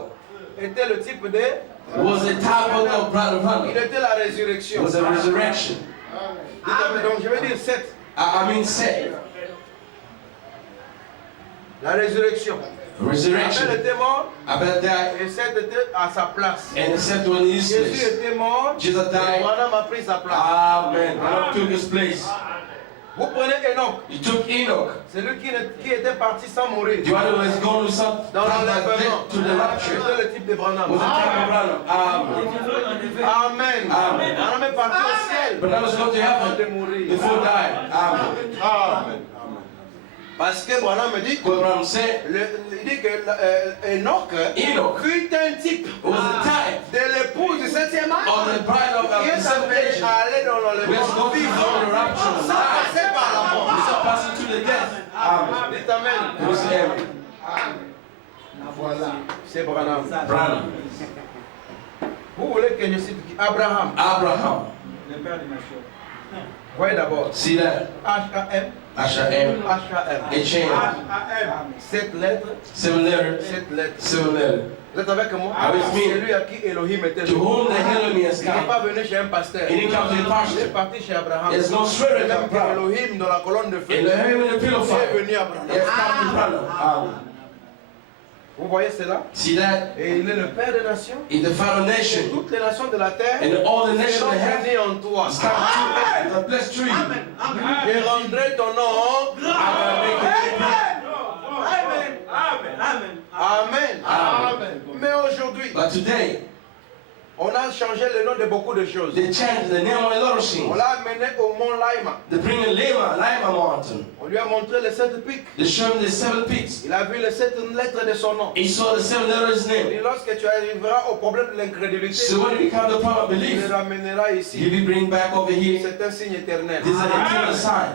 était le type de... was the type of the brother. Il était la résurrection. Was a resurrection. Donc je vais dire 7. I mean, Seth. La résurrection. Abel Resurrection. était mort Abel died, et Seth était à sa place. and Seth was in his Jésus place. était mort Jesus et died. Adam a pris sa place. Amen. Brother took his place. Vous prenez Enoch, You took Enoch, c'est lui qui était parti sans mourir. the one who has gone with some Dans l'enlèvement. to the rapture. C'était le type de Branham. Was the type of Branham. Amen. Amen. Branham est parti au ciel But now let's go to avant de heaven mourir. before dying. Amen. Amen. Parce que Branham me dit, What Branham said, il dit que Enoch Enoch fut un type was a type de l'épouse du septième âge. of the bride of Qui the est seventh appelé nation. à aller dans We have to l'enlèvement go through vivant, the rapture sans passer alive. par la mort. It's not passing to the death. Amen. Dites Amen. Who's Amen? Voilà. C'est Branham. Branham. Vous voulez que je cite qui? Abraham. Abraham. Voyez d'abord. See that? H-A-M. H-A-M. H-A-M. H-A-M. 7 lettres. 7 letters. 7 lettres. 7 letters. Vous êtes avec moi? Avec moi. C'est lui à qui Elohim était To venu. whom the enemy has Il n'est come. pas venu chez un pasteur. He didn't come to the Il est pastor. parti chez Abraham. There's no Et spirit même of que Abraham. Elohim dans la colonne de feu In the heaven in the pillar est fire. venu à Abraham. He has come to Branham. Amen. Vous voyez cela? See that? Et il est le Père des nations. In the final Et nation. toutes les nations de la terre And all the nations seront of heaven. réunies en toi. It's come to the blessed tree. Je rendrai ton nom. Amen. Amen. Mais aujourd'hui, But today, on a changé le nom de beaucoup de choses. they changed the name of a lot of things. On l'a amené au mont Laima. They bring the Lima Mountain. On lui a montré les 7 pics. They show him the 7 peaks. Il a vu les 7 lettres de son nom. He saw the 7 letters Et name. lorsque tu arriveras au problème de l'incrédulité, So when it becomes the problem of il belief, le ramènera he ici. will bring back over here. C'est un signe éternel. This is an eternal sign.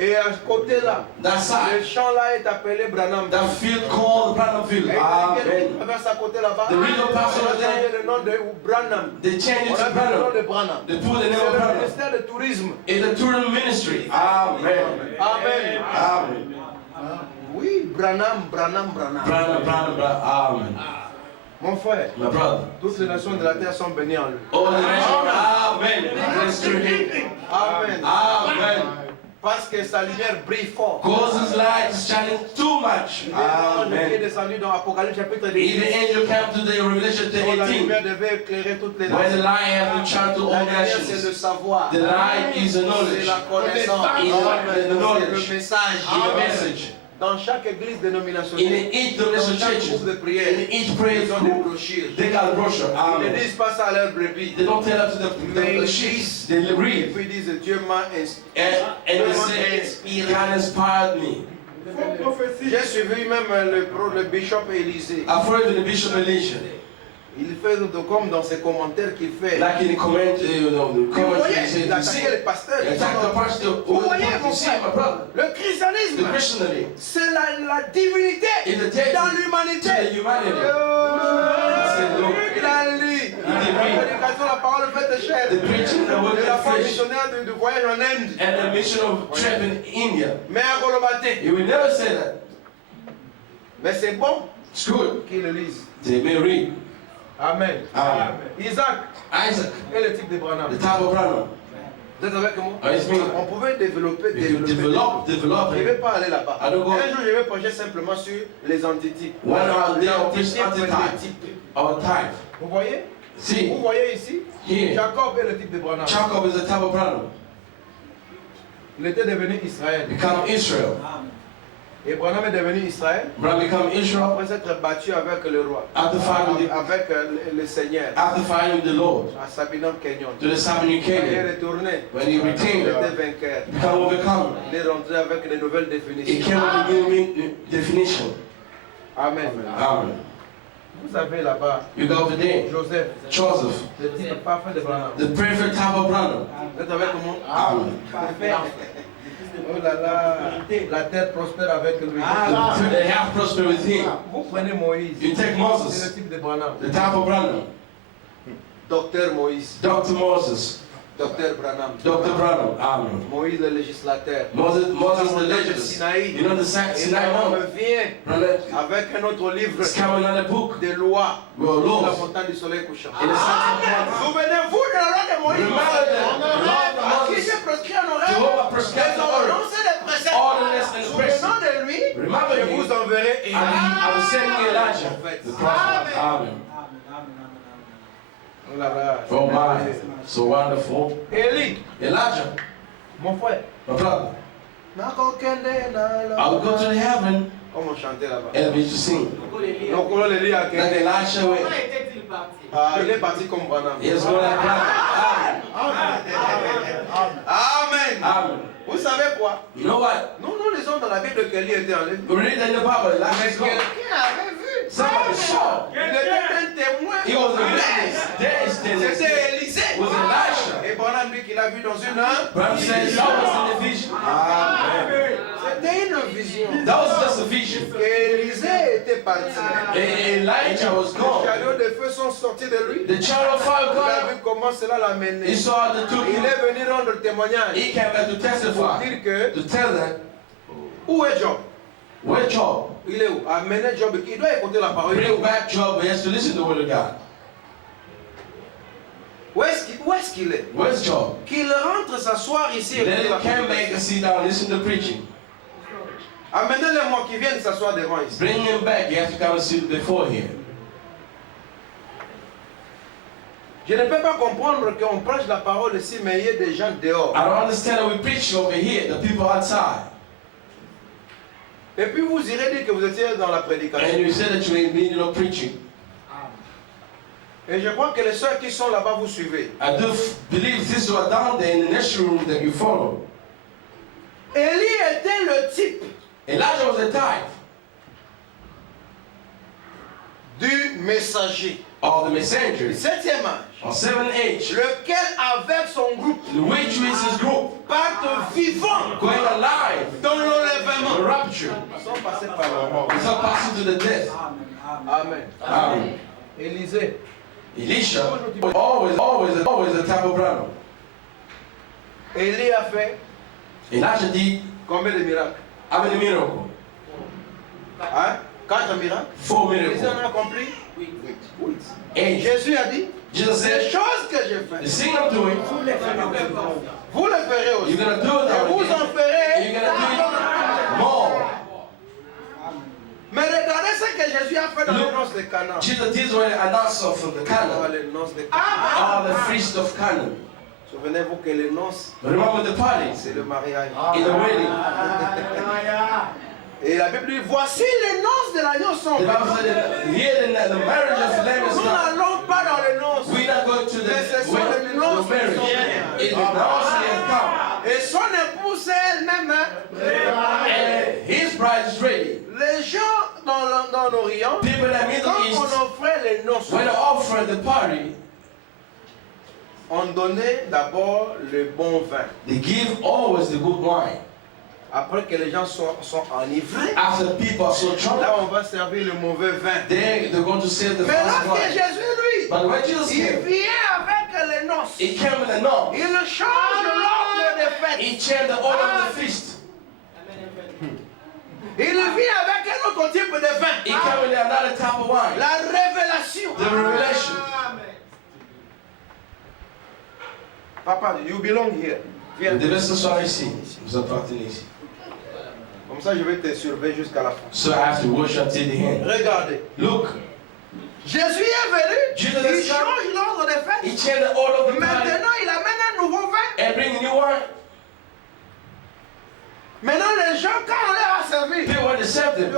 Et à ce côté-là, That le side, champ-là est appelé Branham. that field called the Branham Field. Et Amen. quelqu'un traverse à côté là-bas. The river passes On a over there. changé le nom de Branham. They changed On it a to mis le nom Branham. de Branham. They put the C'est name of le Branham. ministère du tourisme. In the tourism ministry. Amen. Amen. Amen. Oui, Branham. Branham, Branham. Amen. Mon frère, My brother. toutes les nations de la terre sont bénies en lui. All the nations. Amen. Blessed to him. Amen. Amen. Parce que sa lumière brille fort. Cause his light is shining too much. Il est Amen. descendu dans Apocalypse chapitre If 18. the angel came to the Revelation Où la 18, lumière devait éclairer toutes les when the nations. light has to shine to La all lumière, c'est le nations, savoir. the light is the C'est knowledge. la connaissance. Is the C'est knowledge. le message. In the message. Dans chaque église In dénominationnelle, each dans denomination chaque churches, groupe de prière, in each prayer ils ont des group, brochures. they got a brochure. Ils ne Amen. disent pas ça à leur brebis. They don't tell up to Mais the ils sheep. disent, They et read. puis ils disent, Dieu m'a inspiré. And they say, God inspired me. J'ai suivi même le bishop Élisée. I've heard the Bishop Elisha, Il fait comme dans ses commentaires qu'il fait. like in the comment, the Vous comment voyez, he said, il you see, attaquait les pasteurs. attack the pastor. Vous voyez, mon You see, frère, my brother, le the christianisme, Christianity c'est la divinité is the deity dans to l'humanité. the humanity. I said, look, Il a lu la prédication, la parole faite chair. the preaching the word De la of femme flesh missionnaire du voyage en Inde. and the mission of trip in India. Mais à Kolobate. He will never say that. Mais c'est bon It's good. qu'ils le lisent. They may read. Amen. Amen. Isaac Isaac, est le type de Branham. the type of Branham. Vous êtes avec moi? Ah, it's me. On pouvait développer. If you develop Je ne vais it. pas aller là-bas. I don't go- Un jour, je vais pencher simplement sur les antitypes. One hour day of this Antitype, antitype, our type. Vous voyez? See, Vous voyez ici? here, Jacob est le type de Branham. Jacob is the type of Branham. Il était devenu Israël. Become Israel. Et Branham est devenu Israël Branham become Israel après s'être battu avec le roi. after fighting, Avec le Seigneur. after fighting the Lord À Sabinam Kenyon. to the Sabbath Il est Canaan. retourné. When he Il returned, était vainqueur. become overcome. Il est rentré avec les nouvelles He définitions. came with a new definition. Amen. Amen. Vous avez là-bas You go over there, Joseph, Joseph, le type parfait de Branham. the perfect type of Branham. Vous êtes avec moi? Amen. Oh là là, la terre prospère avec lui. They have prospered with him. Vous prenez Moïse. You take C'est le Moses, type de Branham. the type of Branham. Docteur Moïse. Dr. Moses, Docteur Branham. Dr. Branham. Amen. Moïse le législateur. Moses the Montagne legislator. Sinaï. You know the Et Sinai Branham Mount? vient Brother, avec un autre livre it's coming another book. de lois Well, sur la laws. montagne du soleil couchant. In the Psalms of Moses. Souvenez-vous de la loi de Moïse. Remember the law of À qui Moses. j'ai prescrit en oreille Jehovah prescribed les the word. ordonnances et les préceptes. Ordinance and the precepts. Souvenant de lui, Remember je him. vous enverrai I was sending Elijah, the prophet. Amen. Oh là là. Oh my, so wonderful. Élie, Elijah, Mon frère. My brother, I will go to the heaven Comme on chantait là-bas. and be to sing. Donc on le lit à Like quelqu'un. Elisha went. Ah, il est parti comme Branham. Yes, go like that. Amen. Amen. Vous savez quoi? You know what? Nous, nous lisons dans la Bible qu'Élie était enlevé. We read in the Bible, Mais Elisha's gone. quelqu'un avait vu. Somebody saw. Il était un témoin. He was a witness. There is the C'était Élisée. It was Elisha. Et Branham dit qu'il a vu dans une Branham said he saw us in the vision. C'était une vision. That was just a vision. Élisée était parti. Elijah was Les gone. chariots de feu sont sortis de lui. The child of fire Il a God. vu comment cela l'a mené. He saw the two. Il est venu rendre témoignage. He came back to Pour testify. dire que, To tell that, où est Job? where Job? Il est où? Amener Job. Il doit écouter la parole. Il est Bring où? back Job. He has to listen to the word of God. Où est-ce qu'il est? Where's Job? Qu'il rentre s'asseoir ici et Then écouter he la came parole. back and sit down and listen to preaching. Amenez-les-moi qui viennent s'asseoir devant ici. Bring him back. You have to come and sit before him. Je ne peux pas comprendre qu'on prêche la parole ici, mais il y a des gens dehors. I don't understand that we preach over here, the people outside. Et puis vous irez dire que vous étiez dans la And prédication. you said that you ain't been, preaching. Et je crois que les soeurs qui sont là-bas, vous suivez. I do believe this was down there in the next room that you follow. Élie était le type Elijah was a type du messager. of the Du messenger 7e âge. on 7 age, Lequel avec son groupe which is his group, partent vivants going alive, dans the l'enlèvement. rapture. Ils sont passés par la mort. It's not passing to the death. Amen. Amen. Élisée. Elisha was always a type of brother. Élie a fait Elijah did combien de miracles? how many miracles? Hein? 4 miracles. 4 Élisée miracles. en a accompli 8. 8. Jésus a dit, Jesus ces said, choses que j'ai the faites, thing I'm doing, vous le ferez aussi. you're going to do it Et vous now. en ferez. You're going to do it more. Mais regardez ce que Jésus a fait dans les noces de Cana. Jesus did what an answer from the Dans Canaan. les noces de Cana. All the feast of Canaan. Souvenez-vous que les noces, Remember the parties c'est le mariage. in the wedding. Et la Bible dit, voici les noces de l'agneau sont The venues. Bible said that here the marriage of the Lamb is Nous not. n'allons pas dans les noces. We're not going to the, Mais ce sont wedding, les the noces qui marriage. sont venues. It is now has come. Et son épouse elle-même, hein, And his bride is ready. les gens dans l'Orient, People in the quand Middle on East, offrait les noces, when they offer the party, on donnait d'abord le bon vin. they give always the good wine. Après que les gens sont enivrés, After people are so drunk, là on va servir le mauvais vin. they're going to save the Mais false lorsque wine. Jésus, lui, But when Jesus il came, vient avec les noces, he came with a knock. il change l'ordre des fêtes. He changed the order of the feast. Il vient avec un autre type de He vin. came with another type of wine. La révélation. The revelation. Papa, you belong here. Viens. Vous devez s'asseoir ici. Vous appartenez ici. Comme ça, je vais te surveiller jusqu'à la fin. So I have to worship till the end. Regardez. Look, Jésus est venu. Jesus Il is come. change l'ordre des fêtes. he changed the order of the party Maintenant, il amène un nouveau vin. and bring new wine. Maintenant, les gens, quand on leur a servi, People want to serve them.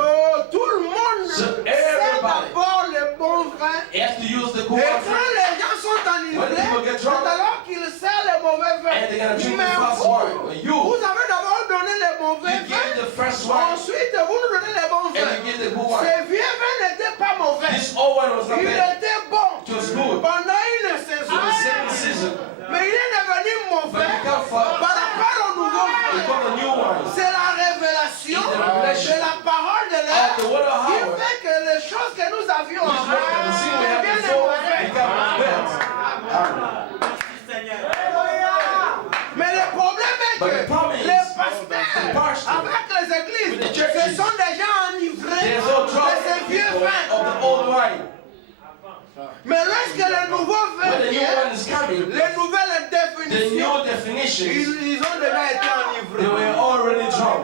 tout le monde So sert everybody d'abord le bon vin. He has to use the good Et wine quand les gens sont enivrés, When people get c'est drunk, alors qu'ils servent le mauvais vin. and they're going to drink the Mais first wine. But you vous avez d'abord donné le mauvais give the vin. first wine Ensuite, vous nous donnez le bon vin. and you give the good wine. Ce vieux vin n'était pas mauvais. This old wine was not Il bad. était bon It was good. pendant une So saison. the second season, Mais il est devenu mauvais but become far. par rapport au nouveau It vin. become a new wine. C'est la révélation It's the revelation de la parole de of the l'Être word of qui Howard. fait que les choses que nous avions Which one avant the sin we had deviennent before mauvais. become bad. Mais le problème est But que the problem is, les the pasteurs pastor avec les églises, with the ce churches, sont des gens enivrés There's no de trouble ces vieux people vins. of the old wine. Mais lorsque le nouveau vin When the new vient, one is coming, les nouvelles the définitions, new definitions, ils ont déjà été they enivrés. were already drunk.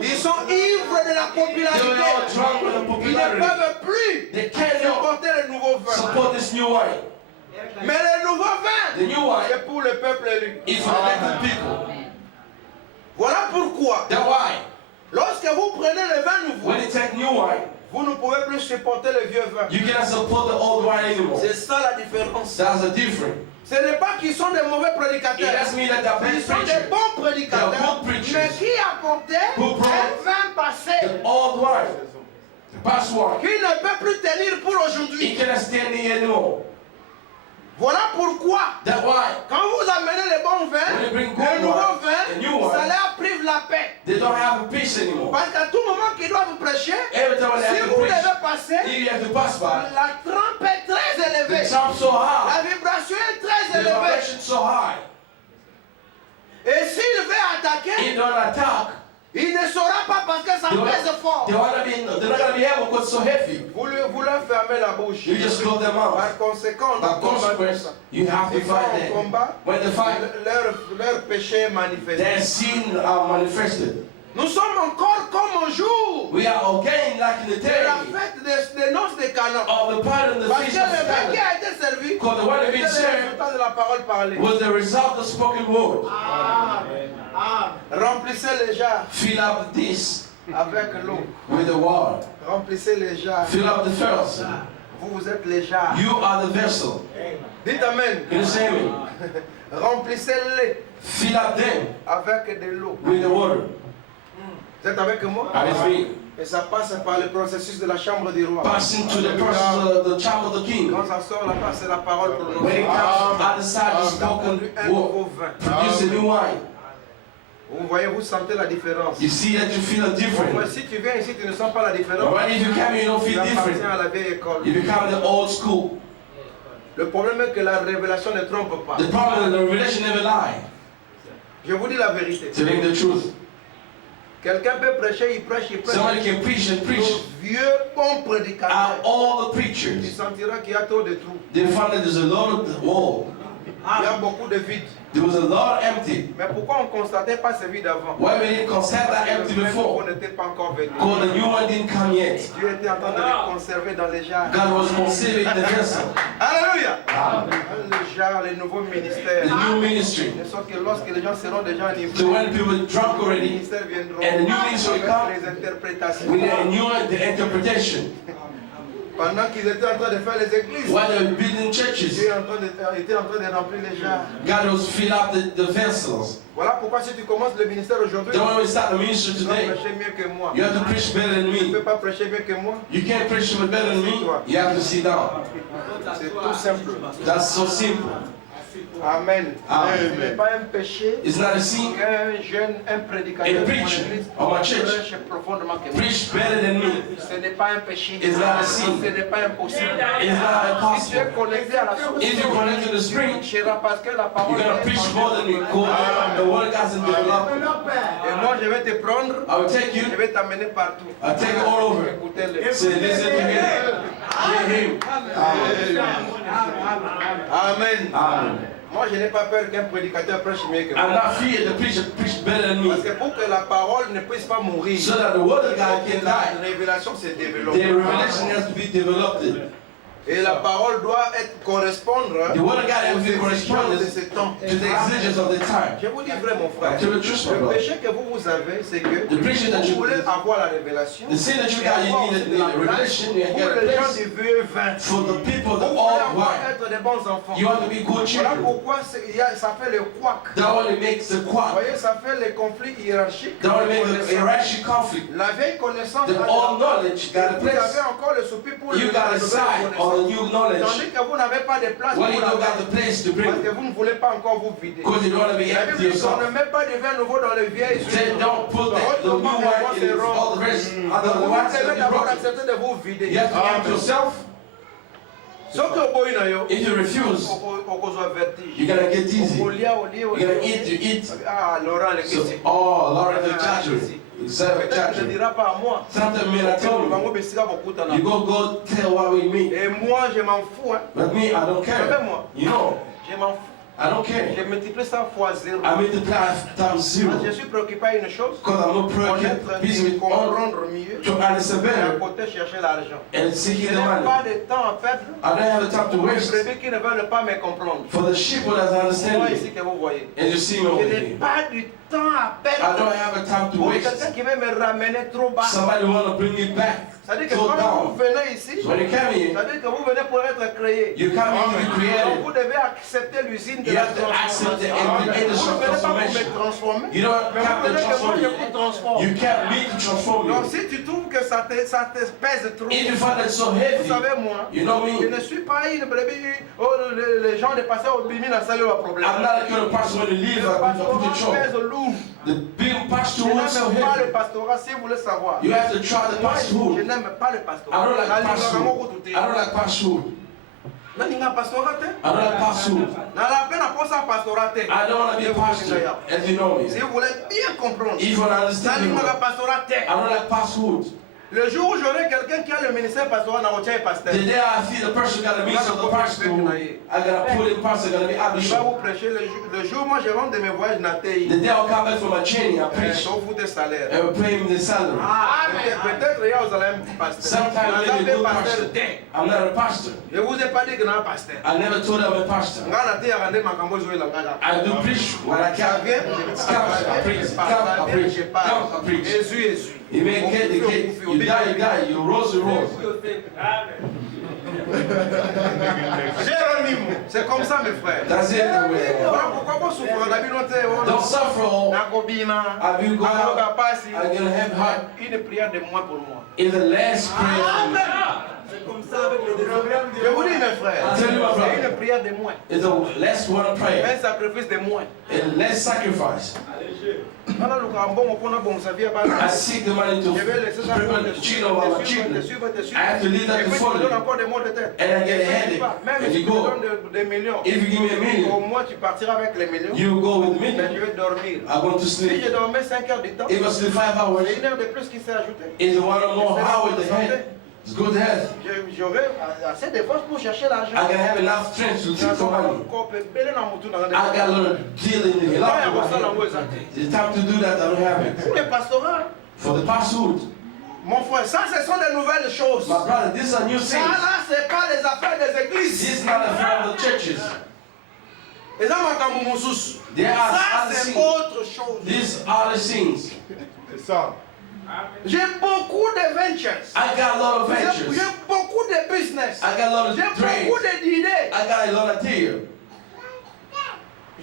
Ils sont ivres de la They were all popularité. drunk with the Ils ne popularity. peuvent plus They cannot supporter le nouveau vin. support this new wine. Mais le nouveau vin, The new wine c'est pour le peuple élu. is for elected people. Voilà pourquoi, That's why lorsque vous prenez le vin nouveau, when you take new wine, vous ne pouvez plus supporter le vieux vin. you cannot support the old wine anymore. C'est ça la différence. That's the difference. Ce n'est pas qu'ils sont des mauvais It prédicateurs. doesn't mean that they're bad Ils sont des preachers. bons prédicateurs, They are good preachers. mais qui apportaient Who brought un vin passé The old wine, the past wine, qui ne peut plus tenir pour it aujourd'hui. cannot stand here anymore. Voilà pourquoi, That's why quand vous amenez le bon vin, when you bring le good nouveau wine, the vin, new wine, ça leur prive la paix. they don't have a peace anymore. Parce qu'à tout moment qu'ils doivent prêcher, Every time they si have to vous preach, devez passer, if you have to pass by, la trempe est très the élevée. top so high, La vibration est très the élevée. vibration so high. Et s'il veut attaquer, If they don't attack, il ne saura pas parce que ça they pèse fort. they're not gonna be able because it's so heavy. Vous leur fermez la bouche. You just close them out. Par conséquent, By on combat consequence, ça. you have to Ils sont fight en them. combat, When they fight, leur péché est manifesté. their sin are manifested. Nous sommes encore comme au jour We are again like in the de la day fête des noces de Canaan. of the pardon, the Parce que feast le of vin qui Canaan. a été servi Because the one était being le served résultat de la parole parlée. was the result of spoken word. Remplissez les jars Fill up this avec l'eau. with the water. Remplissez les jars. Fill up the vessel. Vous êtes les jars. You are the vessel. Dites Amen. Can you say me? Remplissez-les Fill up them avec de l'eau. with the water. Vous êtes avec moi? And it's me. Et ça passe par le processus de la chambre du roi. Passing to the process of the child of the king. Quand ça sort là-bas, c'est la parole When it prononcée. comes out the side, the spoken Un word. nouveau vin. Produce a new wine. Vous voyez, vous sentez la différence. You see that you feel Moi, different. si tu viens ici, tu ne sens pas la différence. But if you come here, you don't Tu feel appartiens different. à la vieille école. You become the old school. Le problème est que la révélation ne trompe pas. The problem is the revelation never lie. Je vous dis la vérité. Telling the truth. Quelqu'un peut prêcher, il prêche, il prêche. Somebody can preach and preach. Nos vieux bons Out prédicateurs, all the tu preachers, sentiras qu'il y a trop de trous. they found that there's a lot of wall. Il y a beaucoup de vides. There was a lot empty. Mais pourquoi on ne constatait pas ces vides avant? Why we didn't consider that empty Le nouveau before? n'était pas encore venu. Because the new one didn't come yet. Dieu était en train de les conserver dans les jars. God was conceiving the vessel. Alléluia! Les jars, les nouveaux ministères. The new ministry. De sorte que lorsque les gens seront déjà So enivrés, when people drunk les already, ministères viendront and the new ministry avec come, les interprétations. we knew the interpretation. Pendant qu'ils étaient en train de faire les églises, While they were building churches, Dieu était en train de remplir les jars. God was fill up the vessels. Voilà pourquoi si tu commences le ministère aujourd'hui, Then when we start the ministry tu dois today, prêcher mieux que moi. you have to preach better than Tu ne peux me. pas prêcher mieux que moi. You can't preach better than me. You have to sit down. C'est tout simple. That's so simple. Amen. Amen. Ce n'est pas un péché It's not a sin. qu'un jeune, un prédicateur A de mon preacher église of my church prêche profondément que moi. preach better than me. Ce n'est pas un péché. It's not a sin. Ce n'est pas impossible. It's not Si tu es impossible. connecté à la source, If you connect to the tu spring, prêcheras parce que la parole you're gonna est preach en more than me. Because the word of God is developed. Et moi, je vais te prendre, I will take you. je vais t'amener partout. I'll take you all over. Écoutez-le. Say, listen to him. Hear him. Amen. Amen. Moi, je n'ai pas peur qu'un prédicateur prêche mieux que moi. I'm not fear the preacher preach better than Parce me. que pour que la parole ne puisse pas mourir, So that the word of God que can la die. révélation se développe. The revelation has to be developed. Et la parole doit correspondre The word of God has aux to be exigences de correspondent ce temps. to the exigences of the time. Je vous dis vrai, mon frère. To the truth, my Le brother. péché que vous avez, c'est que The preaching that vous you voulez avoir la révélation. The sin that you et got, you avoir need aussi the la place revelation, you pour get a les gens place. du vieux vin. For the people, the Vous voulez old avoir wine, être des bons enfants. you want to be good Voilà children. pourquoi ça fait le couac. That only makes the Vous quack. voyez, ça fait les conflits hiérarchiques. That only makes the hierarchy conflict. La vieille connaissance, The old knowledge got a vous avez place. encore le soupir pour You le got a side on the new knowledge. Tandis que vous n'avez pas de place When pour you la don't got the place to bring, parce que vous ne voulez pas encore vous vider. because you don't want to be La empty Bible dit qu'on yourself. ne met pas de vin nouveau dans les vieilles Say, huiles. don't put the new wine in all the rest. Other Vous ones that devez be d'abord broken. accepter de vous vider. You have to empty yourself. Sauf que boy na yo, If you refuse, okozwa vertige. you're gonna get dizzy. You're Olia, olia, gonna eat, you eat. Ah, Laurent, le So, question. oh, Lord, the judgment. Serve Peut-être que judgment. ne dira pas à moi. Something may not tell Bango me. besika bokutana. You go tell what we mean. Et moi, je m'en fous. Hein. But me, I don't care. Savez-moi, You know, je m'en fous. I don't care. Je multiplie ça fois 0. I multiply times zero. Je suis préoccupé à une chose. Because I'm not Connaître, busy with all comprendre mieux. to understand Et à better côté chercher l'argent. and Je seeking the n'ai money. pas de temps à perdre. I don't have the time to Pour les waste. brebis qui ne veulent pas me comprendre. For the sheep that C'est understand moi me. ici que vous voyez. And you see me Je over n'ai here. pas du temps à I don't perdre. have a time to Pour waste. quelqu'un qui veut me ramener trop bas. Somebody want to bring me back. C'est-à-dire que So quand vous down. venez ici, So when you come here, c'est-à-dire que vous venez pour être créé. you come here to be Donc created. vous devez accepter l'usine de You la have to accept the transformation. industry Vous of ne venez pas pour me transformation. transformer. You don't Mais vous have to venez que moi transform je me. vous transforme. You can't me to transform Donc you. si tu trouves que ça te pèse trop, If you find that so vous heavy, savez moi, you know je me. ne suis pas une brebis. Oh, les gens de passer au bimi dans le salut, le problème. I'm not a kind of person when you leave Le like with a pastorat control. pèse lourd. The big pastor Je was so n'aime pas le heavy. pastorat si vous voulez savoir. You have to try the Moi, je pastorhood. n'aime pas le I pastorat. don't like Na linga pastorhood. yango kutu te. I don't like pastorhood. Na linga pastorat te. I don't like pastorhood. Na la peine à penser à pastorat te. I don't want to be a pastor, as you know me. Si vous voulez bien comprendre. If you want to Na understand me, linga well, pastorat te. I don't like pastorhood. Le jour où j'aurai quelqu'un qui a le ministère pastoral, na rotia pasteur. The day I see the person got a mix of the pastor, I gotta put in pastor, gotta be Il va bishop. vous prêcher le jour où moi je rentre de mes voyages na TI. The day I'll come back from my training, I preach Sauf vous des salaires. and we pay him the salary. Peut-être il y a vous allez un pasteur. Sometimes Na maybe a zabe good pasteur pastor. te. I'm not a pastor. Je vous ai pas dit que na pasteur. I never told I'm a pastor. Nga na te ya rande makambo zo la ngala. I do preach when I Ça can. vient, Come, I preach. Come, I preach. Come, I preach. Jésus. You may get the gate. You die. You rose, you rose. Jéronimo, c'est comme ça mes frères. That's it. Voilà pourquoi vous souffrez la vie Don't suffer. Nakobina, I will go out. Nakobapasi. I'm gonna have heart. Une prière de moi pour moi. In the last prayer, C'est comme ça avec les problèmes. Je vous dis mes frères, I'll tell you, my c'est brother. une prière de moi. is the last one of prayer. Un sacrifice de moi. And last sacrifice. Voilà le cambon au pona bon ça vient pas. I seek the money to Je vais laisser ça pour prevent the cheating of our children. te I have to leave that Et to puis tu follow me donnes you. encore des mots de tête. And I get a headache. Même And si you tu me go. donnes des millions, If you give me a au million, moins tu partiras avec les millions. you go with Mais me. je vais dormir. I'm going to Si sleep. je dormais 5 heures de temps, If I sleep 5 hours, c'est une heure de plus qui s'est ajoutée. it's one or more hours ahead. It's good health. J'aurai assez de force pour chercher l'argent. I can have enough strength to seek for money. I got a little deal in the life. It's time to do that. I don't have it. Pour les pastorats, For the pastorhood, mon frère, ça ce sont des nouvelles choses. my brother, these are new Ça things. là, c'est pas les affaires des églises. This is not a affair of the churches. Et ça, makambo mosusu. There are Ça, other c'est things. autre chose. These are the things. C'est ça. J'ai beaucoup de ventures. I got a lot of J'ai ventures. beaucoup de business. I got a lot of J'ai trades. beaucoup d'idées. I got a lot of deal.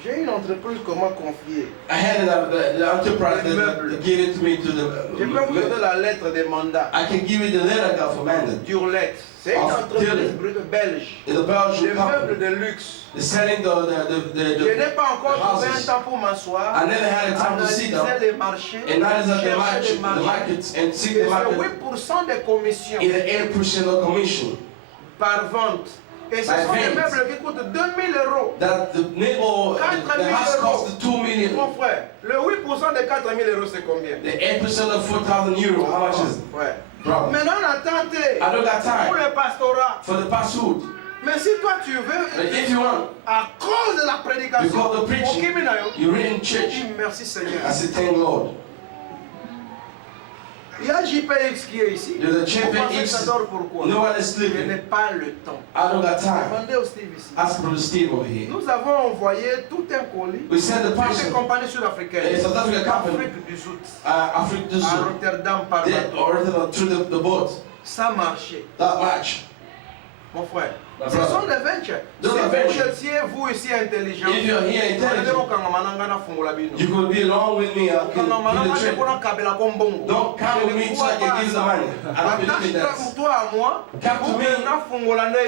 J'ai une entreprise qu'on m'a confiée. I had the enterprise that gave it to me to Je peux vous donner the. la lettre de mandat. I can give you the letter I got from Mandel. Durlet. C'est une entreprise belge. It's a Belgian Des meubles company. de luxe. They're selling Je n'ai pas encore trouvé un houses. temps pour m'asseoir, I never had a time to sit down analyser les marchés, and analyze chercher the les marchés. markets and see Et the market c'est 8% de commission in the 8% of commission. par vente. Et ce By sont des vente. meubles qui coûtent 2000 euros. That the neighbor, the house cost 2 million. Mon frère, le 8% de 4000 euros, c'est combien? The 8% of 4,000 euros, how much is it? Ouais. Brother, Maintenant, on attend I don't got pour time le pastorat. for the pastorhood. Mais si toi tu But veux, if you want, à cause de la prédication, because of the preaching, you're in church. dis merci Seigneur. I say, thank Lord. Il y a JPX qui est ici. There's a Vous pensez que JPX. ça dort pourquoi? No one is Je n'ai sleeping. pas le temps. I don't got time. Demandez au Steve ici. Ask Brother Steve over here. Nous avons envoyé tout un colis. We sent the Une parcel. compagnie sud-africaine. South Africa company. Afrique du Sud. Africa do À so. Rotterdam par They bateau. ordered through the boat. Ça marchait. That much. Mon frère. My Ce brother. sont des ventures. Si Those are vous ventures. étiez, vous ici intelligent, If you're here intelligent, you could be along with me. I can do the trip. Don't come with me so I can give the money. I don't believe in that. Toi à moi, Come to me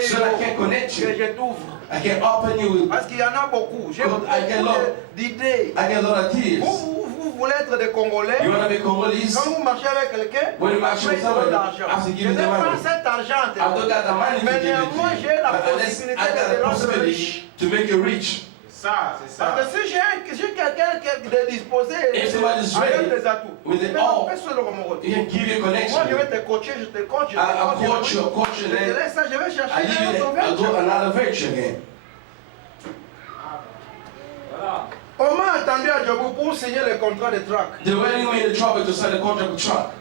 so I can connect que you. je t'ouvre. I can open you with. Parce qu'il y en a beaucoup. J'ai God, beaucoup I get love. d'idées. I get a lot of tears. Vous voulez être des Congolais. You want to be Congolese? Quand vous marchez avec quelqu'un, When you march with vous somebody, de l'argent. I have to Je give n'ai you the pas money. cet argent. I don't got the money to Mais give it néanmoins, to you. j'ai la But unless possibilité I got de the te rendre possibility riche. to make you rich. Ça, c'est ça. Parce que si j'ai quelqu'un qui est disposé If somebody's avec ready des atouts, with it mais all, personne ne va me he can give you a Moi, connection. je vais te coacher, je te coach, je te I'll coach. coach you, Je te laisse ça, je vais I chercher leave un it. autre I'll do venture. another venture again. On m'a attendu à Djabou pour signer le contrat de track. They're waiting me in the trouble to sign the contract with truck.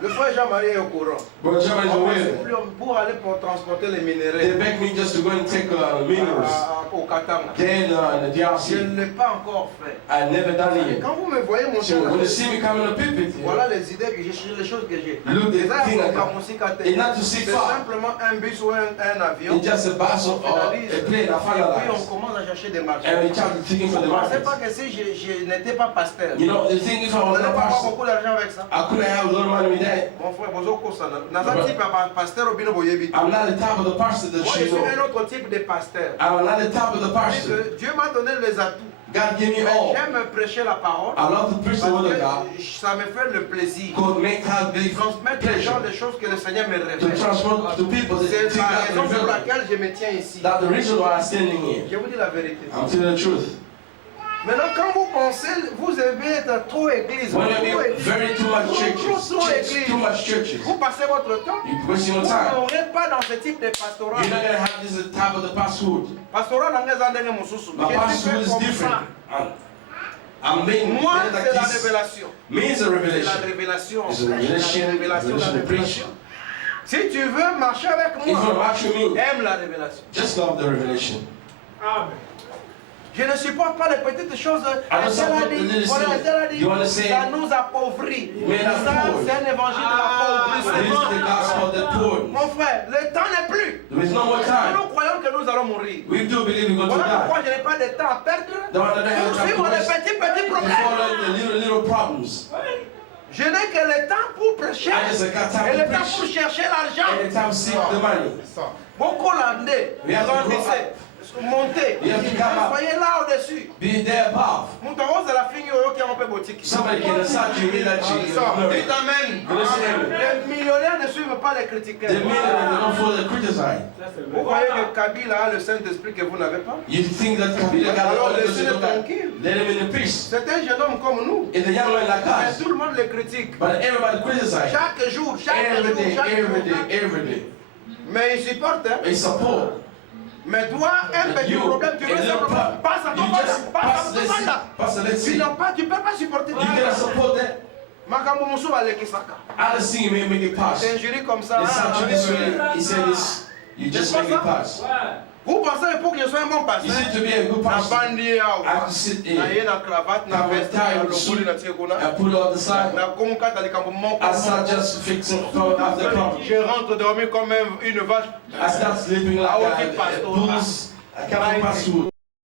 Le frère Jean-Marie est au courant. But Jean-Marie is On m'a aware. supplié pour aller pour transporter les They minéraux begged me just to go and take minerals. au Katanga. Then in the Je DRC. ne l'ai pas encore fait. I never done it Et yet. quand vous me voyez monter So when you là, see me coming to pulpit, voilà les idées que j'ai, les choses que j'ai. Look, the thing I got. C'est It's not to see far. simplement un bus ou un avion. It's just a bus or a plane I Et puis on finalized. commence à chercher des marchés. And we start thinking for the Vous ne pensez market. pas que si je n'étais pas pasteur, You know, the thing if I vous was n'allez a pas avoir pastor, beaucoup d'argent avec ça. I couldn't have a lot of money with that. Mon frère, Naza type pasteur au bino boyebi. I'm not the type of the pastor that Moi, je you suis un know. autre type de pasteur. I'm not the type of the pastor. Dieu m'a donné les atouts. God gave me Mais all. j'aime prêcher la parole. I love to preach the word of God. Parce que ça me fait le plaisir. God make God big Transmettre les gens pleasure. des choses que le Seigneur me To révèle. transport to people the C'est things la that raison pour revealed. laquelle je me tiens ici. That's the reason why I'm standing here. Je vous dis la vérité. I'm telling the truth. Maintenant, quand vous pensez, vous devez être trop église. When Trop you be église. very too much churches, Trop église. too much churches, Vous passez votre temps. you're wasting Vous your time. n'aurez pas dans ce type de pastorat. You're not gonna have this type of the pastorhood. Pastorat dans les années Moussousou. My pastorhood is different. I'm making Moi, like c'est la this. révélation. Me is a C'est la revelation. révélation. It's a La revelation, révélation, la revelation preach. révélation. Si tu veux marcher avec If you moi, watch me, aime la révélation. just love the revelation. Amen. Je ne supporte pas les petites choses. I don't Un tel a support the dit, little voilà, un tel a things. dit, You wanna say- ça nous appauvrit. Mais la Ça, pauvre. c'est un évangile de This is the l'appauvrissement. gospel of the poor. Mon frère, le temps n'est plus. There is no more time. Nous croyons que nous allons mourir. We do believe we're going to Voilà die. pourquoi je n'ai pas de temps à perdre Don't have pour time suivre to les waste. petits Before problèmes. the little problems. Je n'ai que le temps pour prêcher I just got time et to le temps preach. pour chercher l'argent. And the time to seek the money. C'est ça. Beaucoup Hollandais, We have to grow grandissez, montez, We have to come up. soyez là au-dessus. Be there above. Moutaro, c'est la fille qui a un peu boutique. Somebody can assault you in that Dites Jesus. amen. Listen. Les millionnaires ne suivent pas les critiqueurs. The millionaire, they don't follow the criticize. Vous croyez que Kabila a le Saint-Esprit que vous n'avez pas? You think that Kabila got the Alors Holy Ghost, you laissez-le don't got- tranquille. let him in the peace. C'est un jeune homme comme nous. It's a young man like Mais us. tout le monde le critique. But everybody criticize. Chaque jour, chaque Every jour, day, chaque every jour. day, every day. Mais il supporte. Hein? They support. Mais toi, un petit You, problème, tu veux a little simplement problem. passe à ton You just pass passe the à ton là. Pastor, let's Tu see. ne peux pas supporter. You cannot support that. Makambo Moussou va lekisaka. I just see him make it pass. C'est un jury comme ça. It's ah, such a ah, this ah. way. He said this. You just make it pass. Vous pensez pour que je sois un bon You pasteur? seem to be a good Na pastor. bandi I have to out. sit Na in ye na cravate, na Come veste, and tie na with lobuli suit na tiekuna. and put it on the side. Na komukata likambo moko. I start just fixing off the problem. Je rentre dormir comme une vache. I start sleeping like Ah, ok, a pastor. bulls. I can't pass through.